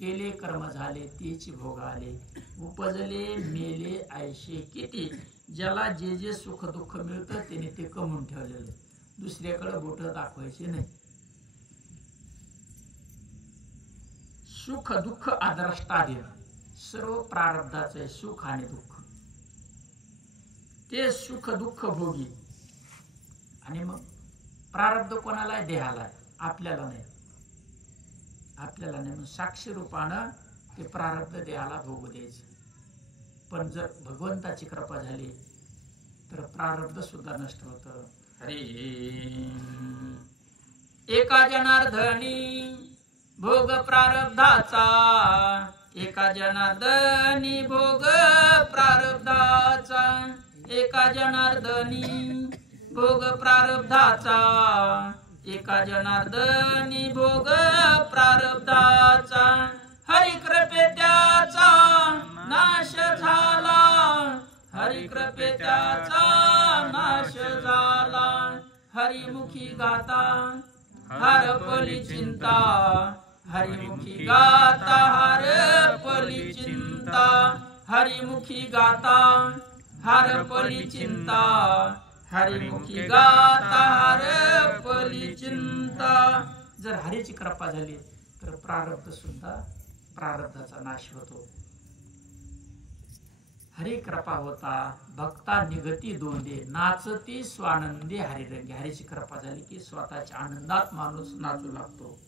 केले कर्म झाले तेची भोगाले उपजले मेले ऐशे किती ज्याला जे जे सुख दुःख मिळतं त्याने ते कमवून ठेवलेलं दुसऱ्याकडे बोट दाखवायचे नाही सुख दुःख अद्रष्टाधीन सर्व प्रारब्धाचे सुख आणि दुःख ते सुख दुःख भोगी आणि मग प्रारब्ध कोणाला आहे देहाला आपल्याला नाही म्हणून साक्षी रूपानं ते प्रारब्ध देहाला भोगू द्यायचं पण जर भगवंताची कृपा झाली तर प्रारब्ध सुद्धा नष्ट होतं. हरे एका जनार्दनी भोग प्रारब्धाचा, एका जनार्दनी भोग प्रारब्धाचा, एका जनार्दनी भोग प्रारब्धाचा, एका जनार्दनी भोग प्रारब्धाचा, हरी कृपे त्याचा नाश झाला, हरी कृपे त्याचा नाश झाला, हरिमुखी गाता हरपली चिंता, हरिमुखी गाता हरपली चिंता, हरिमुखी गाता हरपली चिंता, हरिमुखी गाता हरपली चिंता. जर हरीची कृपा झाली तर प्रारब्ध सुद्धा प्रारब्धाचा नाश होतो. हरी कृपा होता भक्ता निगती दोंदे, नाचती स्वानंदी हरिरंगी. हरीची कृपा झाली की स्वतःच्या आनंदात माणूस नाचू लागतो.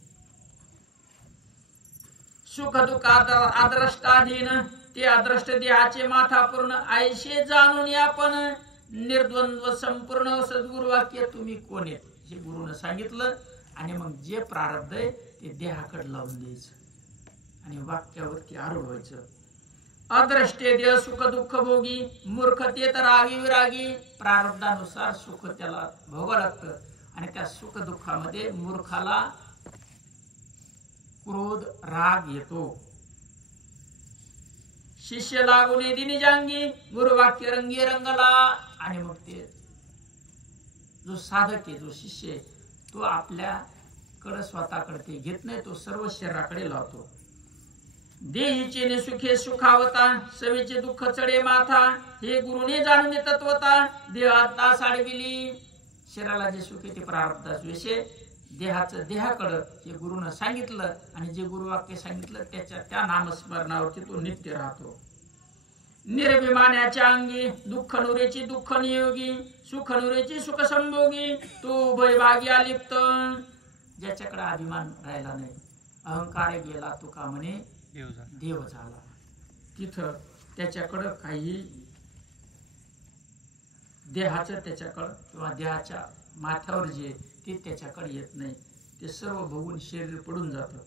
सुख दुःखात अद्रष्टाधीन, ते अद्रष्ट देहाचे माथापूर्ण, आयशे जाणून आपण निर्द्वंद्व संपूर्ण सद्गुरु वाक्य तुम्ही कोण आहेत हे गुरुनं सांगितलं. आणि मग जे प्रारब्ध आहे ते देहाकडे लावून द्यायचं आणि वाक्यावरती आरूढ व्हायचं. अद्रष्टे देह सुख दुःख भोगी, मूर्खतेत रागी विरागी. प्रारब्धानुसार सुख त्याला भोगावं लागतं आणि त्या सुख दुःखामध्ये मूर्खाला क्रोध राग येतो. शिष्य लागून दिनी जांगी, गुरुवाक्य रंगी रंगला. आणि मग ते जो साधक आहे, जो शिष्य आहे, तो आपल्याकडे स्वतःकडे ते घेत नाही, तो सर्व शरीराकडे लावतो. देहीचे सुखे सुखावता, सवेचे दुःख चढे माथा, हे गुरुने जाणून तत्वता. देहात दास आडविली, शरीराला जे सुख आहे ते प्रारब्धाच विषय, देहाचं देहाकडं हे गुरुनं सांगितलं. आणि जे गुरुवाक्य सांगितलं त्या नामस्मरणावरती तो नित्य राहतो. निर्भिमानाच्या अंगी दुःख नुरेची दुःख नियोगी, सुख नुरेची सुख संभोगी. तो उभयभागी अलिप्त, ज्याच्याकडे अभिमान राहिला नाही, अहंकार गेला, तो का म्हणे देव झाला. तिथं त्याच्याकडं काही देहाचं त्याच्याकडं किंवा देहाच्या माथ्यावर जे ते त्याच्याकडे येत नाही, ते सर्व बघून शरीर पडून जातं.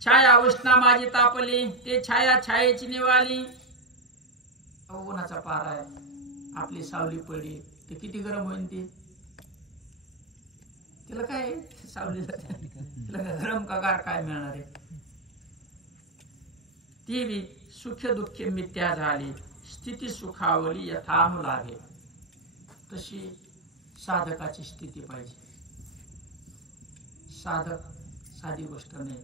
छाया उष्णा माझी तापली, ते छाया छायेची निवाली. उन्हाचा पारा आहे, आपली सावली पडली ते किती गरम होईल ते, तिला काय सावलीला तिला गरम का गार काय मिळणार आहे. ती बी सुख दुःख मिथ्या झाली, स्थिती सुखावली यथानुलागे. तशी साधकाची स्थिती पाहिजे. साधक साधी गोष्ट नाही.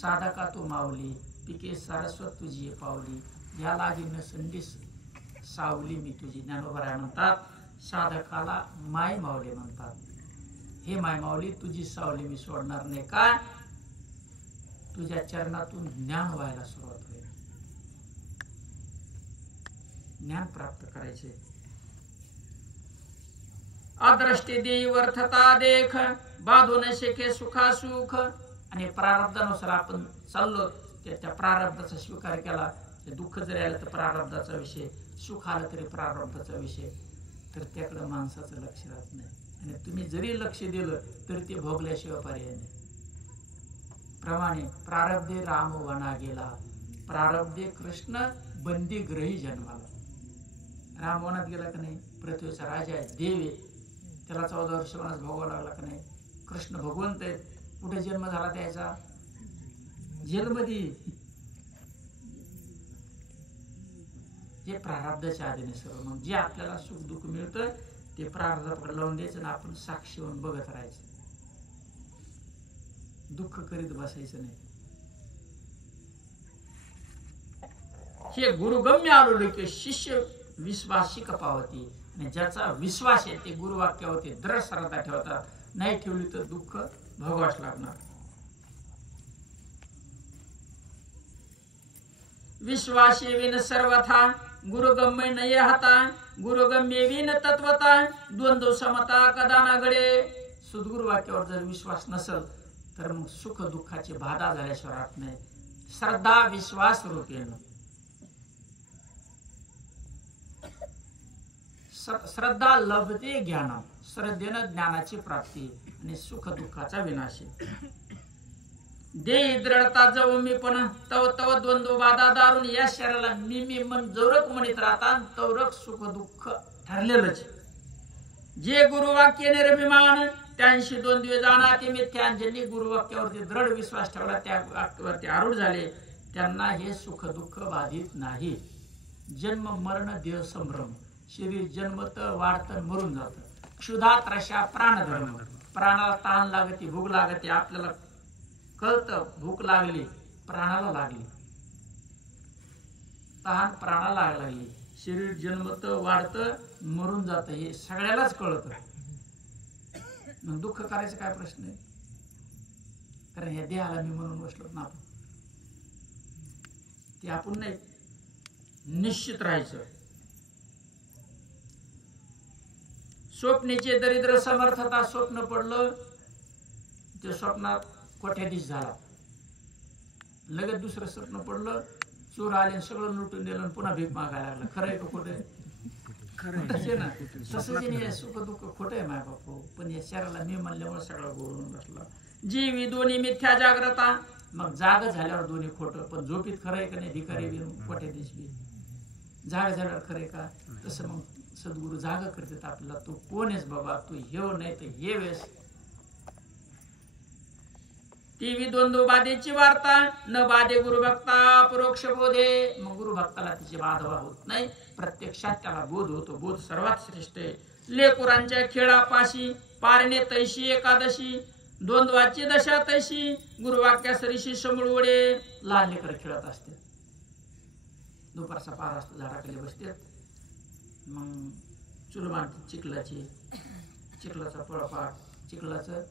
साधका तू माऊली, पिके सारस्वत तुझी पावली, या लागिन संधीस सावली मी तुझी. ज्ञानोबराय म्हणतात, साधकाला माय माऊली म्हणतात. हे माय माऊली, तुझी सावली मी सोडणार नाही. का? तुझ्या चरणातून ज्ञान व्हायला सुरुवात होईल. ज्ञान प्राप्त करायचे. अद्रष्टे देई वर्थता देख, बाधू न शेके सुखा सुख. आणि प्रारब्धानुसार आपण चाललो, त्या प्रारब्धाचा स्वीकार केला. दुःख जरी आलं तर प्रारब्धाचा विषय, सुख आलं तरी प्रारब्धाचा विषय, तर त्याकडे माणसाचं लक्ष राहत नाही. आणि तुम्ही जरी लक्ष दिलं तर ते भोगल्याशिवाय पर्याय नाही. प्रमाणे प्रारब्धे राम वना गेला, प्रारब्धे कृष्ण बंदी ग्रही जन्माला. राम वनात गेला का नाही, पृथ्वीचा राजा आहे, देव आहे, त्याला 14 वर्ष वनात भोगावं लागला का नाही. कृष्ण भगवंत आहे, कुठे जन्म झाला त्याचा? जेलमध्ये. हे प्रारब्धाच्या आधीने सर्व. मग जे आपल्याला सुख दुःख मिळतं ते प्रारब्धाकडे लावून द्यायचं आणि आपण साक्षी होऊन बघत राहायचं. दुःख करीत बसायचं नाही. हे गुरुगम्य आलो की शिष्य विश्वासी कपावती. आणि ज्याचा विश्वास आहे ते गुरुवाक्यावरती दृढ श्रद्धा ठेवतात. नाही ठेवली तर दुःख भोगावंच लागणार. विश्वासी विन सर्वथा, गुरुगम्य नये हाता, गुरुगम्य विन तत्वता, द्वंद्व समता कदा ना घडे. सद्गुरु वाक्यावर जर विश्वास नसेल तर मग सुख दुःखाची बाधा झाल्याशिवाय राहत नाही. श्रद्धा विश्वास रूपेण श्रद्धा लभते ज्ञान, श्रद्धेनं ज्ञानाची प्राप्ती आणि सुख दुःखाचा विनाश. देही दृढता जव मी पण तव तव द्वंद्व बाधा दारून, या शरीराला मी मन जवरक म्हणत राहता तवरक सुख दुःख ठरलेलंच. जे गुरुवाक्य निर्भिमान त्यांशी द्वंद्वे जाणाते मिथ्या, ज्यांनी गुरुवाक्यावरती दृढ विश्वास ठेवला, त्या वाक्यावरती आरूढ झाले, त्यांना हे सुख दुःख बाधित नाही. जन्म मरण देह संभ्रम, शरीर जन्मत वाढतं मरून जातं. क्षुधा त्रशा प्राणधर्म, प्राणाला तहान लागते, भूक लागते, आपल्याला कळतं भूक लागली, प्राणाला लागली, तहान प्राणाला लागली, शरीर जन्मत वाढतं मरून जातं, हे सगळ्यालाच कळतं. मग दुःख करायचं काय प्रश्न आहे? कारण ह्या देहाला मी म्हणून बसलो ना आपण, ते आपण नाही, निश्चित राहायचं. स्वप्नेचे दरिद्र समर्थता, स्वप्न पडलं ते स्वप्नात कोठ्याधीश झाला, लगेच दुसरं स्वप्न पडलं चोर आले सगळं लुटून दिलं, पुन्हा भीक मागायला लागला. खरं आहे का खोटं आहे? खरं ना. तसं सुख दुःख खोटं आहे माय बापू, पण या शरीराला मी म्हणल्यामुळे सगळं गोळून बसला. जीवी दोन्ही मिथ्या जागृता, मग जाग झाल्यावर दोन्ही खोटं, पण झोपीत खरं आहे का नाही? भिकारी बी कोठ्याधीश बी. जाग झाल्यावर खरं आहे का? तसं मग सद्गुरू जाग करतात आपल्याला, तू कोण आहेस बाबा, तू हेव नाही तर हे वेस. टीव्ही द्वंद्व बाधेची वार्ता, न बाधे गुरुभक्ता परोक्ष बोधे. मग गुरुभक्ताला तिची बाधा होत नाही, प्रत्यक्षात त्याला बोध होतो. बोध सर्वात श्रेष्ठ आहे. लेकुरांच्या खेळापाशी पारणे तैशी एकादशी, द्वंद्वाची दशा तैशी, गुरुवाक्या सरीशी समूळवडे. लहान लेकर खेळत असते, दुपारचा पार असतो, झाडाखाली बसतात, मग चूल मांडतात चिखलाची, चिखलाचा पळपाट, चिखलाचं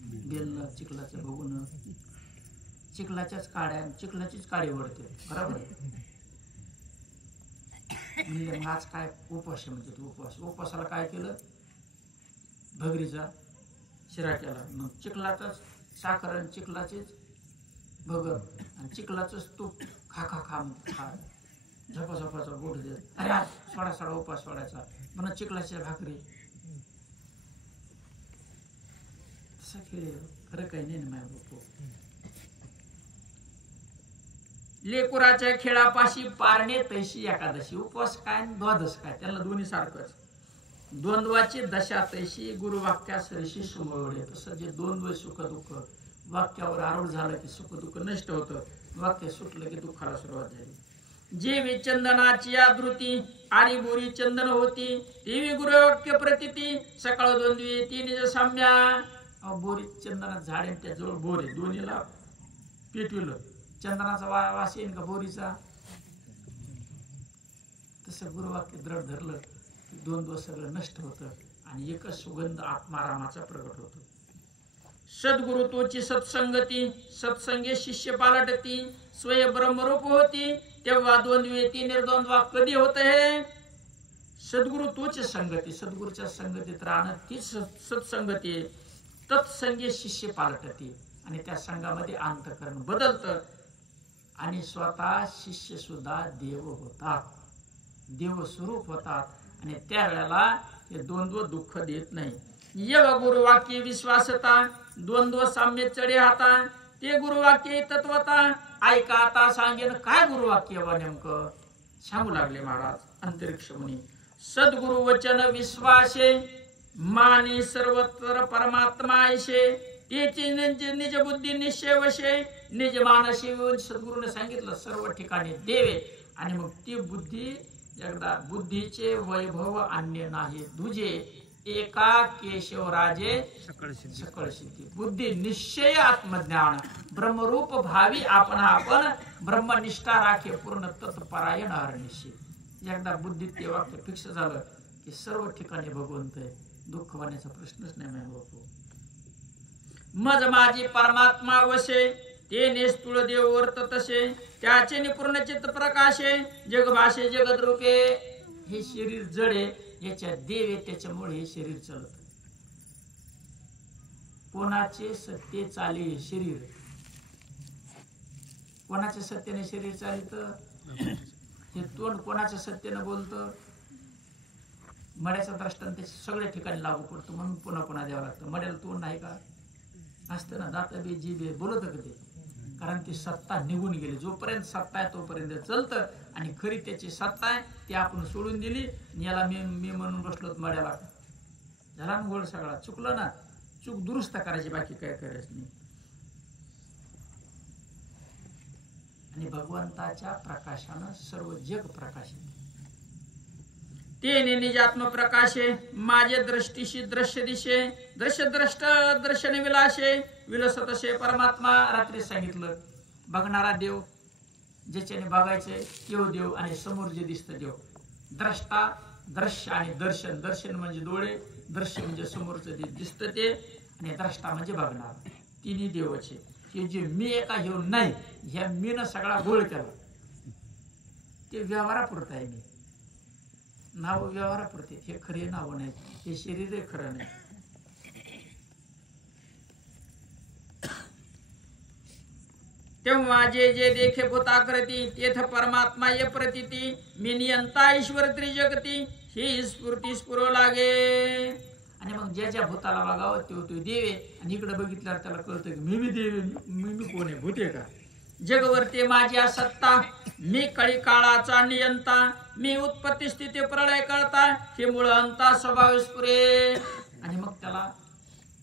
बेलणं, चिखलाचं बघून, चिखलाच्याच काड्या, चिखलाचीच काडी ओढते. बरोबर म्हणजे आज काय उपवास म्हणजे उपवासाला काय केलं? भगरीचा शिरा केला, मग चिखलाचाच साखर आणि चिखलाचीच भगर आणि चिखलाचंच तूप खा खा खा खा, झपाझपाचा बोट देत, अरे सोडा सोडा उपास सोडायचा, म्हणून चिखलाच्या भाकरी. तसा खेळ खरं काही नाही ना माझ्या बापू. लेकुराच्या खेळापाशी पारणे तैशी एकादशी, उपवास काय द्वादश काय, त्याला दोन्ही सारखंच. द्वंद्वाची दशा तैशी, गुरुवाक्या सरशी सुमवडे. तसं जे द्वंद्व सुख दुःख वाक्यावर आरूढ झालं की सुख दुःख नष्ट होतं, वाक्य सुटलं की दुःखाला सुरुवात झाली. जेवी चंदनाची आदृती, आरी बोरी चंदन होती, देवी गुरुवाक्य प्रतिती, सकाळ द्वंद्वी ती निज साम्या. बोरी चंदनात झाडे, त्याजवळ बोरे, दोन्हीला पेटविलं, चंदनाचा वास येईल का बोरीचा? तसं गुरुवाक्य दृढ धरलं, द्वंद्व सगळं नष्ट होतं आणि एकच सुगंध आत्मारामाचा प्रगट होतो. सद्गुरुत्वाची सत्संगती, सत्संगे शिष्य पालटती, स्वय ब्रह्मरूप होती, तेव्हा द्वंद्वेती निर्द्वंद्वा कधी होत हे? सद्गुरुत्वाची संगती, सद्गुरूच्या संगतीत राहणं तीच सत्संगती. तत्संगे शिष्य पालटती, आणि त्या संघामध्ये अंतःकरण बदलतं आणि स्वतः शिष्य सुद्धा देव होतात, देव स्वरूप होतात, आणि त्यावेळेला हे द्वंद्व दुःख देत नाही. येव गुरुवाक्य विश्वासता, द्वंद्व साम्य चढे हाता, ते गुरुवाक्य तत्वता. ऐका आता सांगेन काय गुरुवाक्य व नेमकं सांगू लागले महाराज अंतरिक्ष मुनी. सद्गुरु वचन विश्वासे, माने सर्वत्र परमात्मा ऐशे, त्याची निज बुद्धी निश्चय वशे, निज मानसी. सद्गुरूने सांगितलं सर्व ठिकाणी देवे, आणि मग ती बुद्धी एकदा, बुद्धीचे वैभव अन्य नाही दुजे, एका केशवराजे सकळ सिद्धी. बुद्धी निश्चय आत्मज्ञान, ब्रह्मरूप भावी आपण ब्रह्मनिष्ठा राखे पूर्ण तत्परायण हरनिशी. एकदा बुद्धीत ते वाक्य फिक्स झालं की सर्व ठिकाणी भगवंत आहे, दुःख होण्याचा प्रश्नच नाही माझ्या बापू. मज माझी परमात्मा वशे, ते नेस्तुळ देव वर्त तसे, त्याचे निपूर्ण चित्त प्रकाशे, जगभाषे जगद्रूपे. हे शरीर जडे, याच्या देव आहे, त्याच्यामुळे हे शरीर चालत. कोणाचे सत्य चाले हे शरीर, कोणाच्या सत्याने शरीर चालित, हे तोंड कोणाच्या सत्याने बोलतं, मड्याचा दृष्टांत सगळ्या ठिकाणी लागू पडतो म्हणून पुन्हा पुन्हा द्यावं लागतं. मड्याला तोंड नाही का असतं ना, दात बी जीभ बोलत का ते, कारण ती सत्ता निघून गेली. जोपर्यंत सत्ता आहे तोपर्यंत चालतं, आणि खरी त्याची सत्ता आहे ती आपण सोडून दिली. याला मी म्हणून बसलो मड्याला, झाला ना गोळ सगळा. चुकलं ना, चूक दुरुस्त करायची, बाकी काय करायचं नाही. आणि भगवंताच्या प्रकाशानं सर्व जग प्रकाशित. ते निजात्म प्रकाशे माझे दृष्टीशी दृश्य दिशे, दृश्य द्रष्ट दर्शन विलाशे, विलसतसे परमात्मा. रात्री सांगितलं बघणारा देव, ज्याच्याने बघायचंय तो देव, आणि समोर जे दिसतं देव. द्रष्टा, दृश्य आणि दर्शन. दर्शन म्हणजे डोळे, दृश्य म्हणजे समोरचं जे दिसतं ते, आणि द्रष्टा म्हणजे बघणार. तिन्ही देवाचे. हे जे मी एका घेऊन नाही, ह्या मीनं सगळा गोळ केला. ते व्यवहारापुरतं आहे. मी नाव व्यवहारापुरते, हे खरे नाव नाही, हे शरीर खरं नाही. तेव्हा जे जे देखे भूताकृती, तेथ परमात्मा ये प्रतीती, मी नियंता ईश्वर त्रिजगती, ही स्फूर्ती स्फुरो लागे. आणि मग ज्या ज्या भूताला बघावं तो देव आहे, आणि इकडे बघितल्यावर त्याला कळतं की मी बी देव, मी कोण आहे, भूत आहे का. जगवरती माझी सत्ता, मी कळी काळाचा नियंता, मी उत्पत्ती स्थिती प्रलय करता, हे मूळ अंता स्वभाव स्फुरे. आणि मग त्याला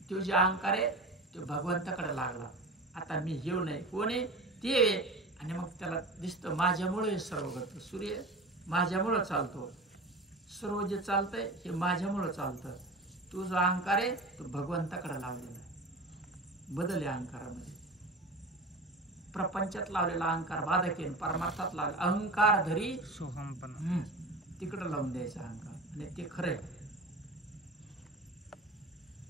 तो जे अहंकार आहे तो भगवंताकडे लागला. आता मी हेव नाही, कोण आहे ते आहे. आणि मग त्याला दिसतं माझ्यामुळे सर्व घडतं. सूर्य माझ्यामुळं चालतो, सर्व जे चालतंय हे माझ्यामुळं चालतं. तो जो अहंकार आहे तो भगवंताकडे लावलेला आहे. बदल आहे अहंकारामध्ये. प्रपंचात लावलेला अहंकार बाधक आहे, परमार्थात लावलेला अहंकार धरी सोहमपणा तिकडे लावून द्यायचा अहंकार, आणि ते खरंय.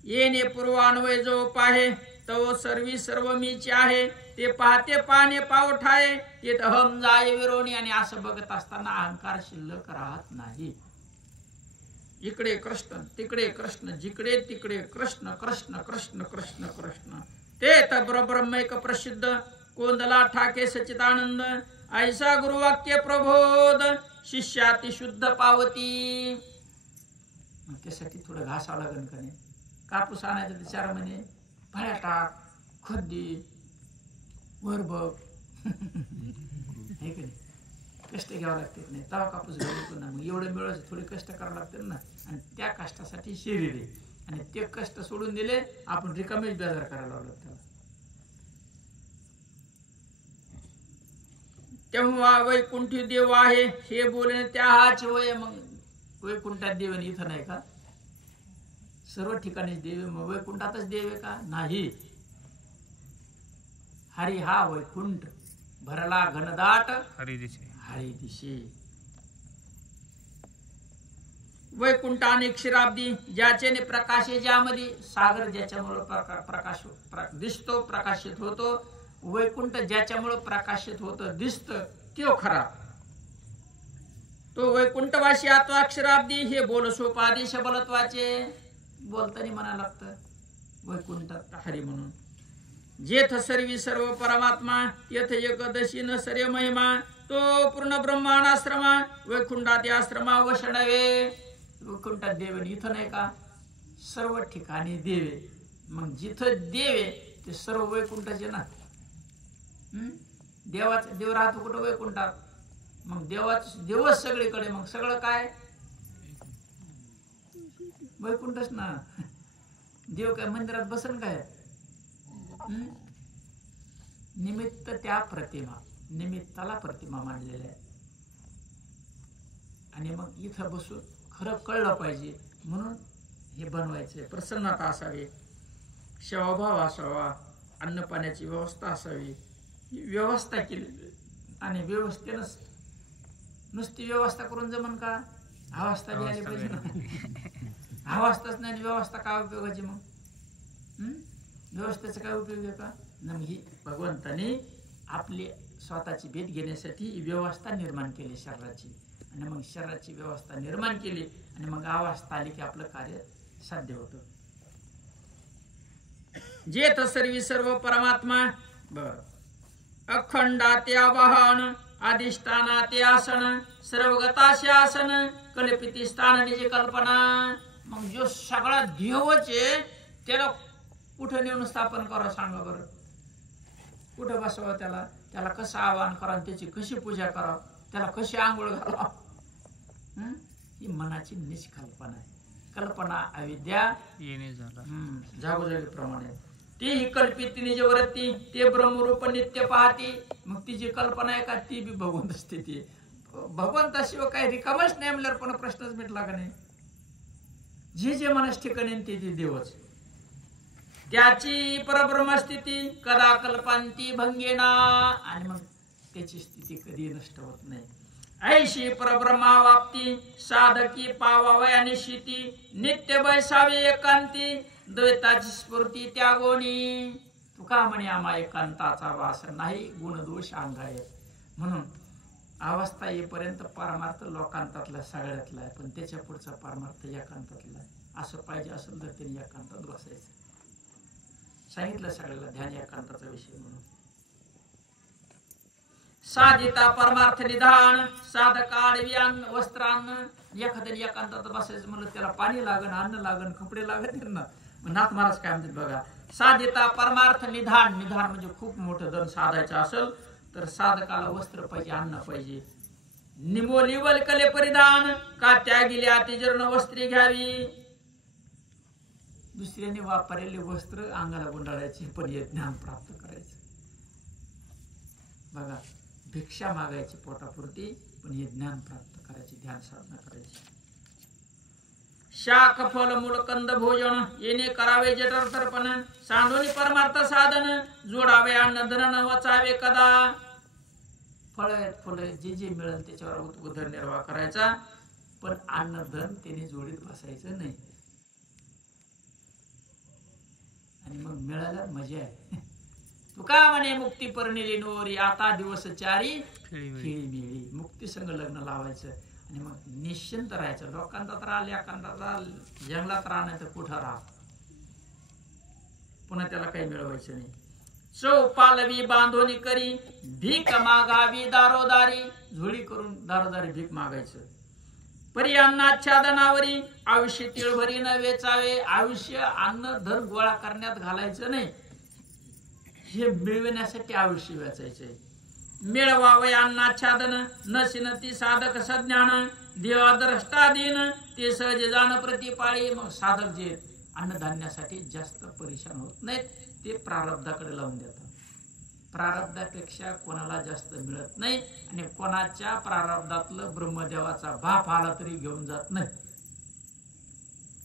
येणे पूर्वान्वय जो पाहे, तो सर्वी सर्व मीचे आहे, ते पाहते पाहणे पावठाये, ते अहम जाय विरोणी. आणि असं बघत असताना अहंकार शिल्लक राहत नाही. इकडे कृष्ण, तिकडे कृष्ण, जिकडे तिकडे कृष्ण कृष्ण कृष्ण कृष्ण कृष्ण. ते तर ब्रह्मैक प्रसिद्ध, कोंदला ठाके सचिदानंद, ऐसा गुरुवाक्य प्रबोध, शिष्याती शुद्ध पावती. त्यासाठी थोडं घासावं लागेल का नाही. कापूस आणायचं ते 4 महिने, फळ्या टाक, खद्दी, वर बघ, हे की नाही, कष्ट घ्यावं लागतात नाही, तवा कापूस घ्यायचो ना. मग एवढं मिळवायचं, थोडे कष्ट करावं लागतात ना. आणि त्या कष्टासाठी शरीर आहे, आणि ते कष्ट सोडून दिले आपण रिकामीच बेजार करायला लावलं त्याला. तेव्हा वैकुंठी देव आहे हे बोलणे त्या हाच होय. मग वैकुंठात देव इथं नाही का, सर्व ठिकाणीच देव. मग वैकुंठातच देव आहे का, नाही. हरी हा वैकुंठ भरला घनदाट, हरी दिशे हरी दिशे. वैकुंठ आणि क्षीराब्दी, ज्याचे प्रकाशे, ज्यामध्ये सागर ज्याच्यामुळे प्रकाश दिसतो, प्रकाशित होतो. वैकुंठ ज्याच्यामुळे प्रकाशित होतं, दिसतं, तो खरा. तो वैकुंठवासी आत्मा अक्षराब्दी, हे बोल सोपादी शबलत्वाचे. बोलताना म्हणायला लागतं वैकुंठात हरी म्हणून. जेथ सर्वी सर्व परमात्मा, यथ एकदशी न सर्व महिमा, तो पूर्ण ब्रह्मांडाश्रमा, वैकुंठात आश्रमा वसणवे. वैकुंठात देव, इथं नाही का, सर्व ठिकाणी देवे. मग जिथं देवे ते सर्व वैकुंठाचे ना. देवाचं देव राहतो कुठं, वैकुंठात. मग देवच सगळीकडे. मग सगळं काय, वैकुंठच ना. देव काय मंदिरात बसन काय, निमित्त त्या प्रतिमा, निमित्ताला प्रतिमा मांडलेल्या आहे. आणि मग इथं बसून खरं कळलं पाहिजे म्हणून हे बनवायचे. प्रसन्नता असावी, सेवाभाव असावा, अन्न पाण्याची व्यवस्था असावी, ही व्यवस्था केली. आणि व्यवस्थेनं नुसती व्यवस्था करून जमन का, अवस्था बी आली पाहिजे ना. अवस्थाच नाही, व्यवस्था काय उपयोगाची. मग व्यवस्थेचा काय उपयोग आहे का. मग ही भगवंताने आपली स्वतःची भेट घेण्यासाठी व्यवस्था निर्माण केली शरीराची. आणि मग शरीराची व्यवस्था निर्माण केली, आणि मग अवस्था आली की आपलं कार्य साध्य होतं. जेथ सर्वी सर्व परमात्मा, बर अखंडाते आवाहन, अधिष्ठानाते आसन, सर्वगताशे आसन, कल्पिती स्थानाची कल्पना. मग जो सगळा देवच आहे त्याला कुठं नेऊन स्थापन करा सांगा बरं. कुठं बसवा त्याला, त्याला कसं आवाहन करा, त्याची कशी पूजा करा, त्याला कशी आंघोळ घाला. ही मनाची निष्कल्पना आहे. कल्पना अविद्या येणे झाला जागोजागी प्रमाणे. ती ही कल्पित वरती ते ब्रह्मरूप नित्य पाहते. मग तिची कल्पना आहे का, ती बी भगवंत असते. ती भगवंताशिवाय काही रिकामच नाही म्हणल्यावर पण प्रश्नच मिटला का नाही. जे मनास ठिकाणी ते देवच. त्याची परब्रह्मस्थिती कदा कल्पांती भंगेना. आणि मग त्याची स्थिती कधी नष्ट होत नाही. ऐशी परब्रह्मावाप्ती साधकी पावावयाने शिती नित्य बैसावी एकांती द्वैताची स्फूर्ती त्यागोनी. तुका म्हणे आम्हा एकांताचा वास नाही गुणदोष अंगाय. म्हणून अवस्था येईपर्यंत परमार्थ लोकांतातला सगळ्यातला आहे, पण त्याच्या पुढचा परमार्थ एकांतातला आहे. असं पाहिजे असेल तर त्यांनी एकांतात बसायचं. सांगितलं सगळ्याला ध्यान एकांताचा विषय म्हणून. साधिता परमार्थ निधान साधक आडवी अन्न वस्त्रान्न. एखाद्याने एकांतात बसायचं म्हणलं त्याला पाणी लागन, अन्न लागन, कपडे लागत त्यांना. नाथ महाराज काय म्हणतात बघा, साधिता परमार्थ निधान. निधान म्हणजे खूप मोठं धन साधायचं असेल तर साधकाला वस्त्र पाहिजे, अन्न पाहिजे. निमोली वलकले परिधान का त्यागिले अतिजीर्ण वस्त्रे घ्यावी. दुसऱ्याने वापरलेले वस्त्र अंगाला गुंडाळायचे, पण हे ज्ञान प्राप्त करायचं. बघा, भिक्षा मागायची पोटापुरती, पण हे ज्ञान प्राप्त करायचे, ध्यान साधना करायची. शाख फल मूळ कंद भोजन येणे करावे जठर तर्पण. सांडोनी परमार्थ साधन जोडावे अन्न धन न वचावे कदा. फळ आहेत, फुलं आहेत, जे मिळेल त्याच्यावर उदरनिर्वाह करायचा, पण अन्न धन त्याने जोडीत बसायचं नाही. आणि मग मिळालं मजा आहे. तुका म्हणे मुक्ती परनिली नोरी आता दिवस चारी खेळी मिळी. मुक्ती संग लग्न लावायचं आणि मग निश्चिंत राहायचं. लोकांतात राहिल्या एकांतात जंगलात राहणार तर कुठं राहा, पुन्हा त्याला काही मिळवायचं नाही. चौपालवी बांधोनी करी भीक मागावी दारोदारी. झोळी करून दारोदारी भीक मागायचं. परी अन्नाच्छादनावरी आयुष्य तिळभरी न वेचावे. आयुष्य अन्न धन गोळा करण्यात घालायचं नाही, हे मिळवण्यासाठी आयुष्य वेचायचंय. मिळवावे अन्नाच्छादन नशिनती साधक सज्ञान देवाद्रष्टाधीन ते सहज जाण प्रतिपाळी. मग साधक जे अन्नधान्यासाठी जास्त परेशान होत नाहीत, ते प्रारब्धाकडे लावून देतात. प्रारब्धापेक्षा कोणाला जास्त मिळत नाही आणि कोणाच्या प्रारब्धातलं ब्रह्मदेवाचा बाप आला तरी घेऊन जात नाही.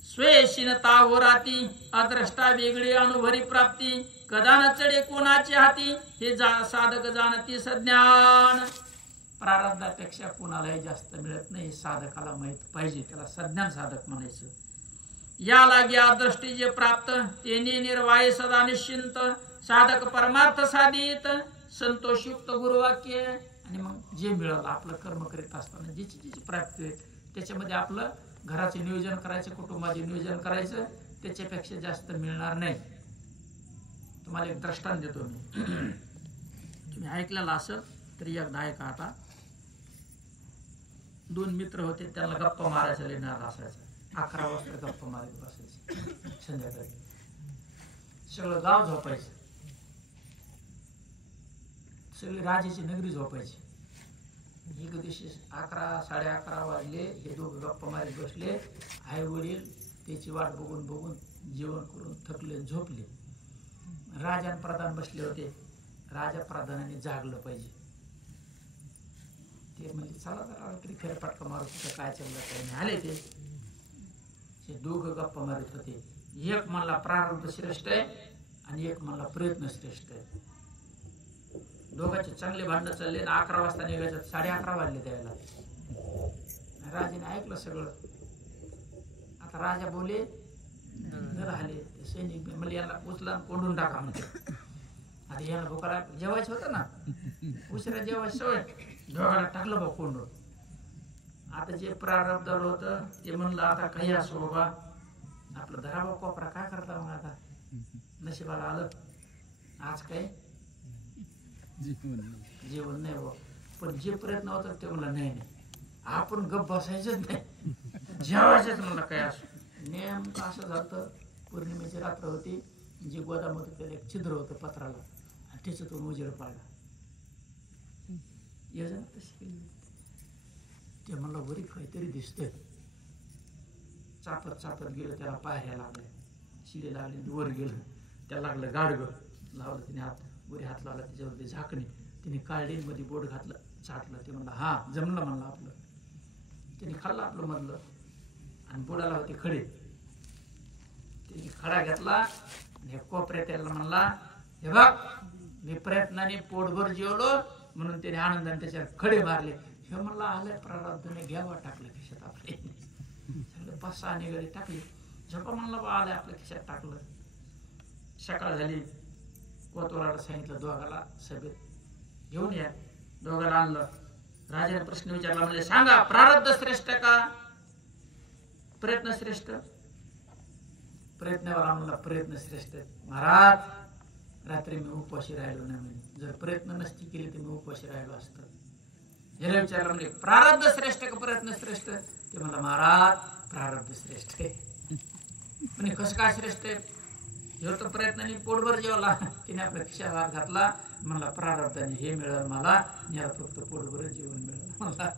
स्वेशीनता होराती अद्रष्टा वेगळी अनुभरी प्राप्ती कदा न चढे कोणाची हाती. हे साधक जाणती सज्ञान. प्रारब्धापेक्षा कोणालाही जास्त मिळत नाही, साधकाला माहित पाहिजे. त्याला सज्ञान साधक म्हणायचं. या लागी दृष्टी जे प्राप्त तेने निर्वाय सदा निश्चिंत. साधक परमार्थ साधित संतोषयुक्त गुरुवाक्य. आणि मग जे मिळालं आपलं कर्म करीत असताना ज्याची ज्याची प्राप्ती होईल त्याच्यामध्ये आपलं घराचे नियोजन करायचं, कुटुंबाचे नियोजन करायचं, त्याच्यापेक्षा जास्त मिळणार नाही. तुम्हाला एक दृष्टांत देतो मी. तुम्ही ऐकलेलं असेल तरी एकदा ऐका. आता दोन मित्र होते, त्यांना गप्पा मारायचा लेणार असायचा. 11 वाजता गप्पा मारत बसायचे. संध्याकाळी सगळं गाव झोपायचं, सगळी राजाची नगरी झोपायची. एक दिवशी 11 साडे11 वाजले. हे दोघं गप्पा मारत बसले. आई वडील त्याची वाट बघून बघून जेवण करून थकले, झोपले. राजा आणि प्रधान बसले होते. राजा प्रधानाने जागलं पाहिजे. ते म्हणजे चला जरा तरी फेरफटका मारू, तिथं काय चाललं काय नाही. आले ते दोघं गप्पा मारत होते. एक म्हणला प्रारब्ध श्रेष्ठ आहे आणि एक म्हणला प्रयत्न श्रेष्ठ आहे. दोघांचे चांगले भांडण चालले. 11 वाजता निघायचं, 11:30 वाजले त्याला. राजाने ऐकलं सगळं. आता राजा बोले राहिले सैनिक म्हणजे याला उचला कोंडून टाका म्हणते. आता याला भोकाला जेवायचं होतं ना, उशिरा जेवायची सवय, दोघाला टाकलं बा कोंडून. आता जे प्रारब्ध होतं ते म्हणलं आता काही असो बाबा, आपलं धराबा कोपरा काय करता. मग आता नशिबाला आलं, आज काय जेवण नाही बा. पण जे प्रयत्न होतात ते म्हणलं नाही नाही, आपण गप बसायचंच नाही. जेवायचंच म्हणलं काय असं. नेमकं असं झालं, पौर्णिमेची रात्र होती, जे गोदामध्ये त्याला एक छिद्र होतं पत्राला आणि त्याच्यातून उजेड पाडला. योजना तशी केली. ते म्हणलं वरी काहीतरी दिसतंय. चापत चापत गेलं, त्याला पायऱ्या लागल्या, शिडी लागली, वर गेलं, त्याला लागलं गाडगं लावलं. तिने वरी हात लावला, त्याच्यावरती झाकणी तिने काढली, मध्ये बोट घातलं, चाटलं. ते म्हणलं हा जमलं म्हणलं आपलं. तिने खाल्लं आपलं मधलं आणि बोडाला होते खडे. तिने खडा घेतला आणि कोपऱ्यात त्याला म्हणला, हे बघ मी प्रयत्नाने पोटभर जेवलो म्हणून त्याने आनंदाने त्याच्यावर खडे मारले. हे म्हणला आलंय प्रारब्धाने घ्यावा, टाकलं खिशात आपले. 5-6 निगडी टाकली. झोपा म्हणला बा आलंय आपल्या खिशात टाकलं. सकाळ झाली, कोतवालाला सांगितलं दोघाला सभेत घेऊन या. दोघाला आणलं. राजाने प्रश्न विचारला, म्हणजे सांगा प्रारब्ध श्रेष्ठ का प्रयत्न श्रेष्ठ? प्रयत्नावर म्हणला प्रयत्न श्रेष्ठ. महाराज रात्री मी उपवाशी राहिलो नाही, म्हणजे जर प्रयत्न नसती केली तर मी उपवाशी राहिलो असतो. याला विचारलं म्हणजे प्रारब्ध श्रेष्ठ का प्रयत्न श्रेष्ठ? ते म्हणला महाराज प्रारब्ध श्रेष्ठ आहे. म्हणजे कसं काय श्रेष्ठ आहे? ह्यो तर प्रयत्नाने पोटभर जेवला, तिने आपल्या खिशात हात घातला, म्हणला प्रारब्धाने हे मिळालं मला, याला फक्त पोटभर जेवण मिळालं मला.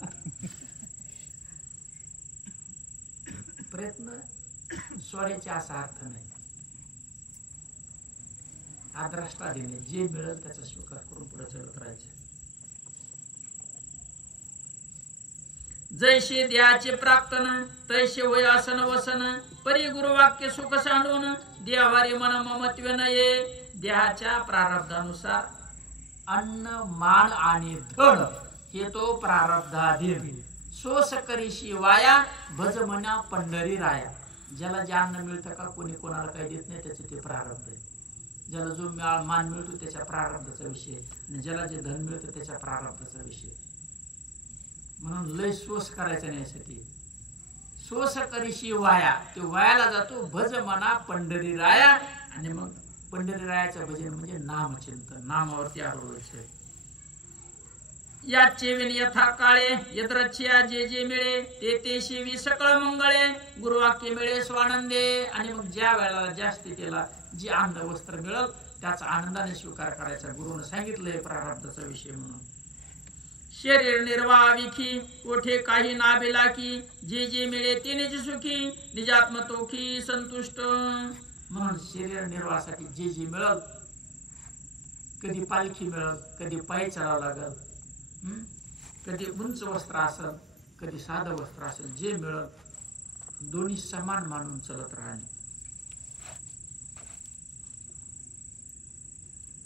प्रयत्न सोडायचे असा अर्थ नाही. आद्रष्टा देणे, जे मिळेल त्याचा स्वीकार करून पुढे चलत राहायचे. जैसे देहाचे प्राक्तन तैसे वय आसन वसन, परी गुरुवाक्य सुख सांडून देवारी मन ममत्व नये. देहाच्या प्रारब्धानुसार अन्न मान आणि धन हे तो प्रारब्धाधीन. सोस करीशी वाया भज म्हणा पंढरी राया. ज्याला जे अन्न मिळतं का कोणी कोणाला काही देत नाही, त्याचे ते प्रारब्ध आहे. ज्याला जो मान मिळतो त्याच्या प्रारब्धाचा विषय, आणि ज्याला जे धन मिळतं त्याच्या प्रारब्धाचा विषय. म्हणून लय सोस करायचा नाही यासाठी. सोस करीशी वाया, ते वायाला जातो. भज म्हणा पंढरी राया, आणि मग पंढरी रायाचं भजन म्हणजे नामचिंतन, नामावरती आरोग्य. याचे विन यथा काळे यद्रच्छया जे जे मिळे ते ते शिवी सकळ मंगळे. गुरुवाक्य मिळे स्वानंदे. आणि मग ज्या वेळेला जास्ती त्याला जे अन्न वस्त्र मिळेल त्याचा आनंदाने स्वीकार करायचा. गुरुने सांगितलंय प्रारब्धाचा विषय म्हणून. शरीर निर्वाह विखी कोठे काही नाबिला की, जे जे मिळे ते निज सुखी निजात्म तोखी संतुष्ट. म्हणून शरीर निर्वाहासाठी जे जे मिळेल, कधी पालखी मिळेल, कधी पायी चालावं लागल, कधी उंच वस्त्र असेल, कधी साधं वस्त्र असेल, जे मिळेल दोन्ही समान मानून चलत राहणे.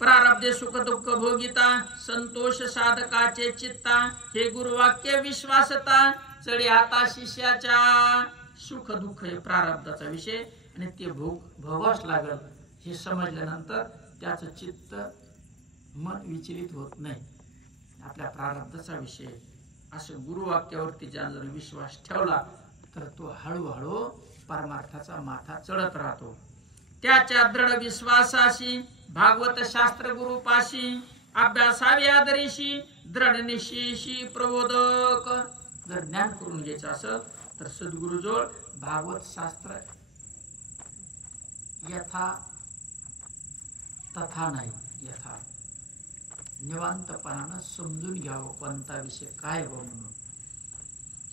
प्रारब्धे सुख दुःख भोगिता संतोष साधकाचे चित्ता. हे गुरुवाक्य विश्वासता चढे हाता शिष्याच्या. सुख दुःख हे प्रारब्धाचा विषय, आणि ते भोगावंच लागल हे समजल्यानंतर त्याचं चित्त मन विचलित होत नाही. आपल्या प्रारब्धाचा विषय असं गुरुवाक्यावरती ज्या जर विश्वास ठेवला तर तो हळूहळू परमार्थाचा माथा चढत राहतो. त्याच्या दृढ विश्वासाशी भागवत शास्त्र गुरुपाशी अभ्यासावी आदरीशी दृढ निश्चयशी प्रबोधक. जर ज्ञान करून घ्यायचं असेल तर सद्गुरुजवळ भागवत शास्त्र यथा तथा नाही, यथा निवांतपणानं समजून घ्यावं कोणता विषय काय हो म्हणून.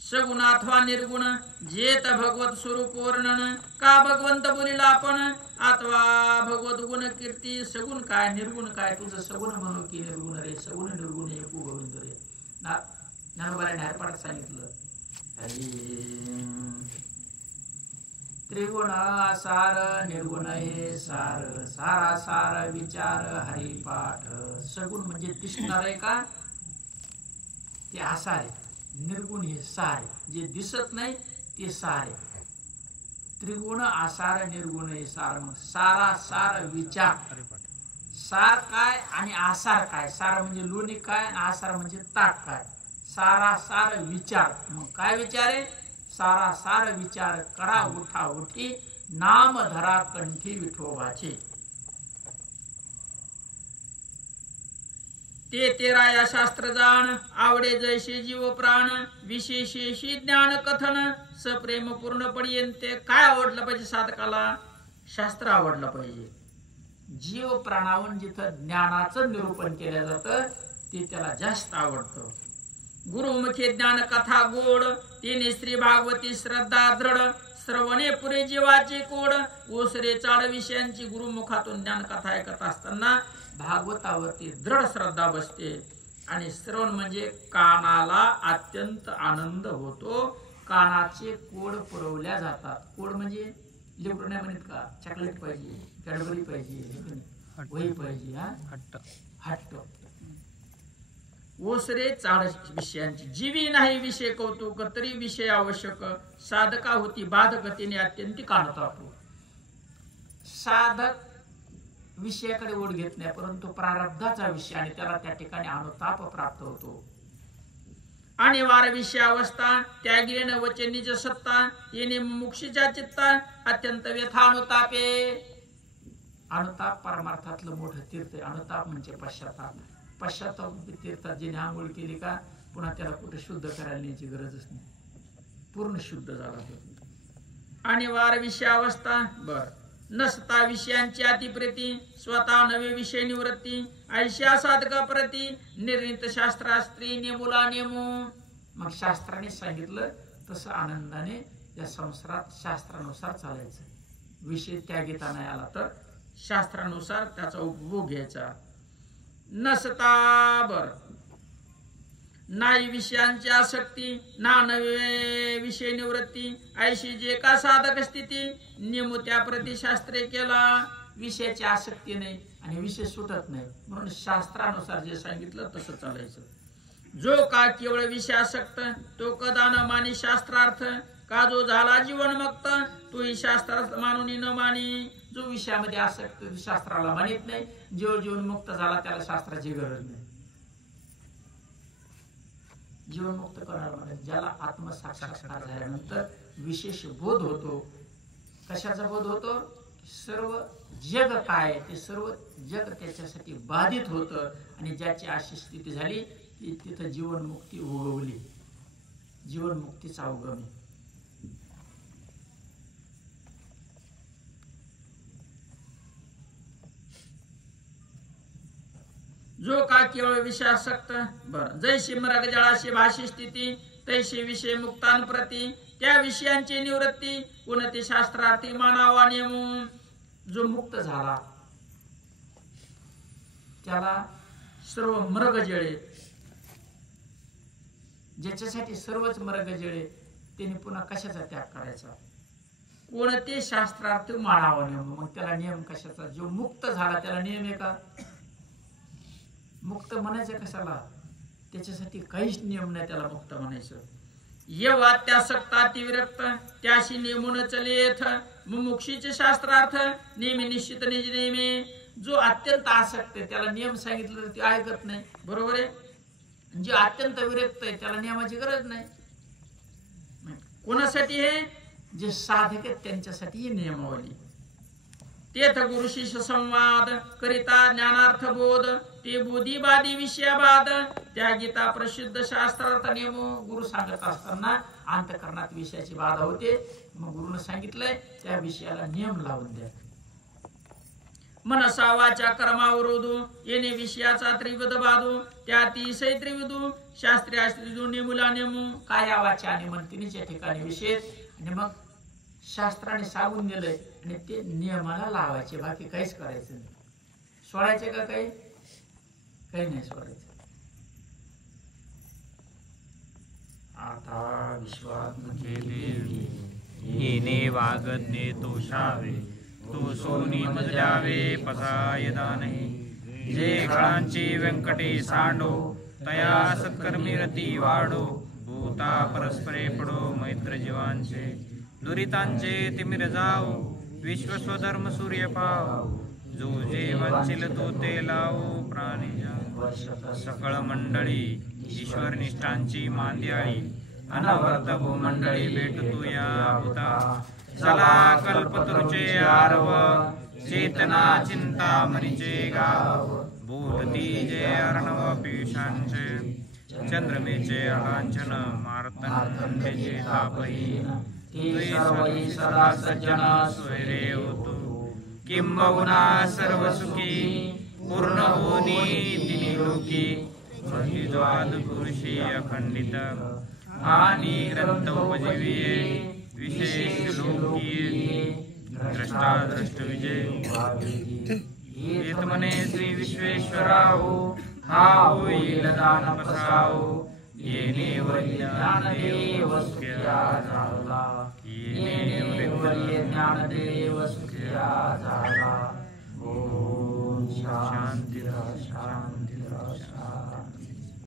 सगुण अथवा निर्गुण जेत भगवत स्वरूप वर्णन. का भगवंत बोलिला आपण अथवा भगवत गुण कीर्ती. सगुण काय निर्गुण काय, तुझं सगुण म्हणू की निर्गुण रे. सगुण निर्गुण एकू गोविंद रे. ज्ञानोबाने हरपाठात सांगितलं, त्रिगुण सार निर्गुण हे सार. सारा सार विचार हरिपाठ. सगुण म्हणजे दिसणार आहे का, ते आसार आहे. निर्गुण हे सार आहे, जे दिसत नाही ते सार आहे. त्रिगुण आसार निर्गुण हे सार. मग सारा सार विचार. सार काय आणि आसार काय. सार म्हणजे लोणी काय आणि आसार म्हणजे ताक काय. सारा सार विचार. मग काय विचार आहे, सारा सार विचार करा उठा उठी नाम धरा कंठी विठोबाचे. ते 13 या शास्त्र जाण, आवडे जैसे जीव प्राण, विशेषेशी ज्ञान कथन, सप्रेम पूर्ण पडियंते. काय आवडलं पाहिजे साधकाला? शास्त्र आवडलं पाहिजे. जीव प्राणावून जिथं ज्ञानाचं निरूपण केलं जातं ते त्याला जास्त आवडतं. गुरुमुखे ज्ञान कथा गोड, तिने श्री भागवती श्रद्धा दृढ, श्रवणे पुरे जीवाची कोड. ओसरे चाड विषयांची गुरुमुखातून ज्ञान कथा ऐकत असताना भागवतावरती दृढ श्रद्धा बसते. आणि श्रवण म्हणजे कानाला अत्यंत आनंद होतो. कानाचे कोड पुरवल्या जातात. कोड म्हणजे लेकरं नाही म्हणत का चॉकलेट पाहिजे, कॅडबरी पाहिजे, वही पाहिजे, हट्ट. ओसरे चाड विषयांची, जीवी नाही विषय कौतुक, तरी विषय आवश्यक. साधका होती बाधक, तिने अत्यंतिक अनुताप. साधक विषयाकडे ओढ घेत नाही, परंतु प्रारब्धाचा विषय आणि त्याला त्या ठिकाणी अनुताप प्राप्त होतो. अनिवार्य विषय अवस्था, त्यागेन वचनीच सत्ता, तिने मुक्षीच्या चित्ता, अत्यंत व्यथा अनुतापे. अनुताप परमार्थातलं मोठं तीर्थ. अनुताप म्हणजे पश्चाताप. पश्चाताप तीर्थात जिने आंघोळ केली का पुन्हा त्याला कुठे शुद्ध करायला न्यायची गरजच नाही, पूर्ण शुद्ध झाला तो. अनिवार्य विषय अवस्था. बर. नसता विषयांची अतिप्रेती, स्वतः नवे विषय निवृत्ती, ऐशा साधका प्रती, निर्णित शास्त्रास्त्री नेमुला नेमू. मग शास्त्राने सांगितलं तसं आनंदाने या संसारात शास्त्रानुसार चालायचं. विषय त्यागिता नाही आला तर शास्त्रानुसार त्याचा उपभोग घ्यायचा. नसता बर नाही विषयांची आसक्ती, ना नवे विषय निवृत्ती, ऐशी जे का साधक स्थिती, नेमू त्या प्रती शास्त्रे केला. विषयाची आसक्ती नाही आणि विषय सुटत नाही, म्हणून शास्त्रानुसार जे सांगितलं तसं चालायचं. जो का केवळ विषयासक्त, तो कदा न मानी शास्त्रार्थ, का जो झाला जीवनमुक्त, तोही शास्त्रार्थ मानून न मानी. जो विषयामध्ये आसक्त शास्त्राला मानित नाही, जो जीवनमुक्त झाला त्याला शास्त्राची गरज नाही. जीवनमुक्त कोणाला म्हणायचं? ज्याला आत्मसाक्षात्कार झाल्यानंतर विशेष बोध होतो. कशाचा बोध होतो? सर्व जग काय ते सर्व जग त्याच्यासाठी बाधित होतं आणि ज्याची अशी स्थिती झाली ती तिथं जीवनमुक्ती उगवली. जीवनमुक्तीचा उगम. जो का केवळ विषयासक्त. बर. जैशी मृग जळाशी भाषी स्थिती, तैशी विषय मुक्तान प्रती, त्या विषयांची निवृत्ती, कोणते शास्त्रार्थी मानावा नेमून. जो मुक्त झाला त्याला सर्व मृग जळे, ज्याच्यासाठी सर्वच मृग जळे, त्याने पुन्हा कशाचा त्याग करायचा? कोणते शास्त्रार्थ मानावा नेम. मग त्याला नियम कशाचा? जो मुक्त झाला त्याला नियम आहे का? मुक्त म्हणायचं कशाला? त्याच्यासाठी काहीच नियम नाही त्याला मुक्त म्हणायचं. येवा त्या सक्ता विरक्त, त्याशी नेमून चलेथ, मुमुक्षीचे शास्त्रार्थ नेहमी निश्चित निज नेहमी. जो अत्यंत आसक्त आहे त्याला नियम सांगितलं तर ते ऐकत नाही, बरोबर आहे. जे अत्यंत विरक्त आहे त्याला नियमाची गरज नाही. कोणासाठी हे? जे साधक आहेत त्यांच्यासाठी ही नियमावली. तेथ गुरु शिष्य संवाद करिता ज्ञानार्थ बोध, ते बोधीबादी विषयाबाद, त्या गीता प्रसिद्ध शास्त्रार्थ नेम. गुरु सांगत असताना अंतकरणात विषयाची बाधा होते, मग गुरुने सांगितलंय त्या विषयाला नियम लावून द्या. मनसा वाचा कर्मावरोधू, येणे विषयाचा त्रिविध बाधू, त्या अतिशय त्रिविधू, शास्त्रीय त्रिविधू नेमुला नेमू. काया वाचा आणि मनतीच्या ठिकाणी विषय आणि मग शास्त्राने सांगून दिलंय आणि ते नियमाला लावायचे, बाकी काहीच करायचं नाही. सोडायचे का? काही नाही सोडायचं. आता विश्वात्मके देवी येणे वागदने तोषावे, तो सोनी मजल्यावे पसाय दानही. जे खळांची व्यंकटे सांडो, तया सत्कर्मी रती वाढो. भूता परस्परे पडो मैत्र जीवांचे, दुरितांचे तिमिर जाओ. विश्व स्वधर्म सूर्य पाव, जो जे वंचिल तो ते लावो. प्राणी सकळ मंडळी ईश्वर निष्ठांची मांदियाळी, अनवर्त भूमंडळी भेटतो या भूता. चला कल्पतरुचे आरव, चेतना चिंता मनीचे गाव. भू उदतीजे अर्णव पीयूषांचे चंद्रमेचे अलांछन मार्तंडेचे तापहीन तुझे सर्वै सदा सज्जन स्वैरे होतो किंबहुना सर्व सुखी पूर्ण होनी तिनी लोकी द्वाद पुरुषी अखंडित आणि ग्रंथ उपजीविये विशेष लोकीये द्रष्टा द्रष्ट विजय येत मने श्री विश्वेश्वराहो हा होईल दान पसाओ येणे ज्ञानदेव सुख्या झाला येणे ज्ञानदेव सुख्या झाला. ओम शांती शांती.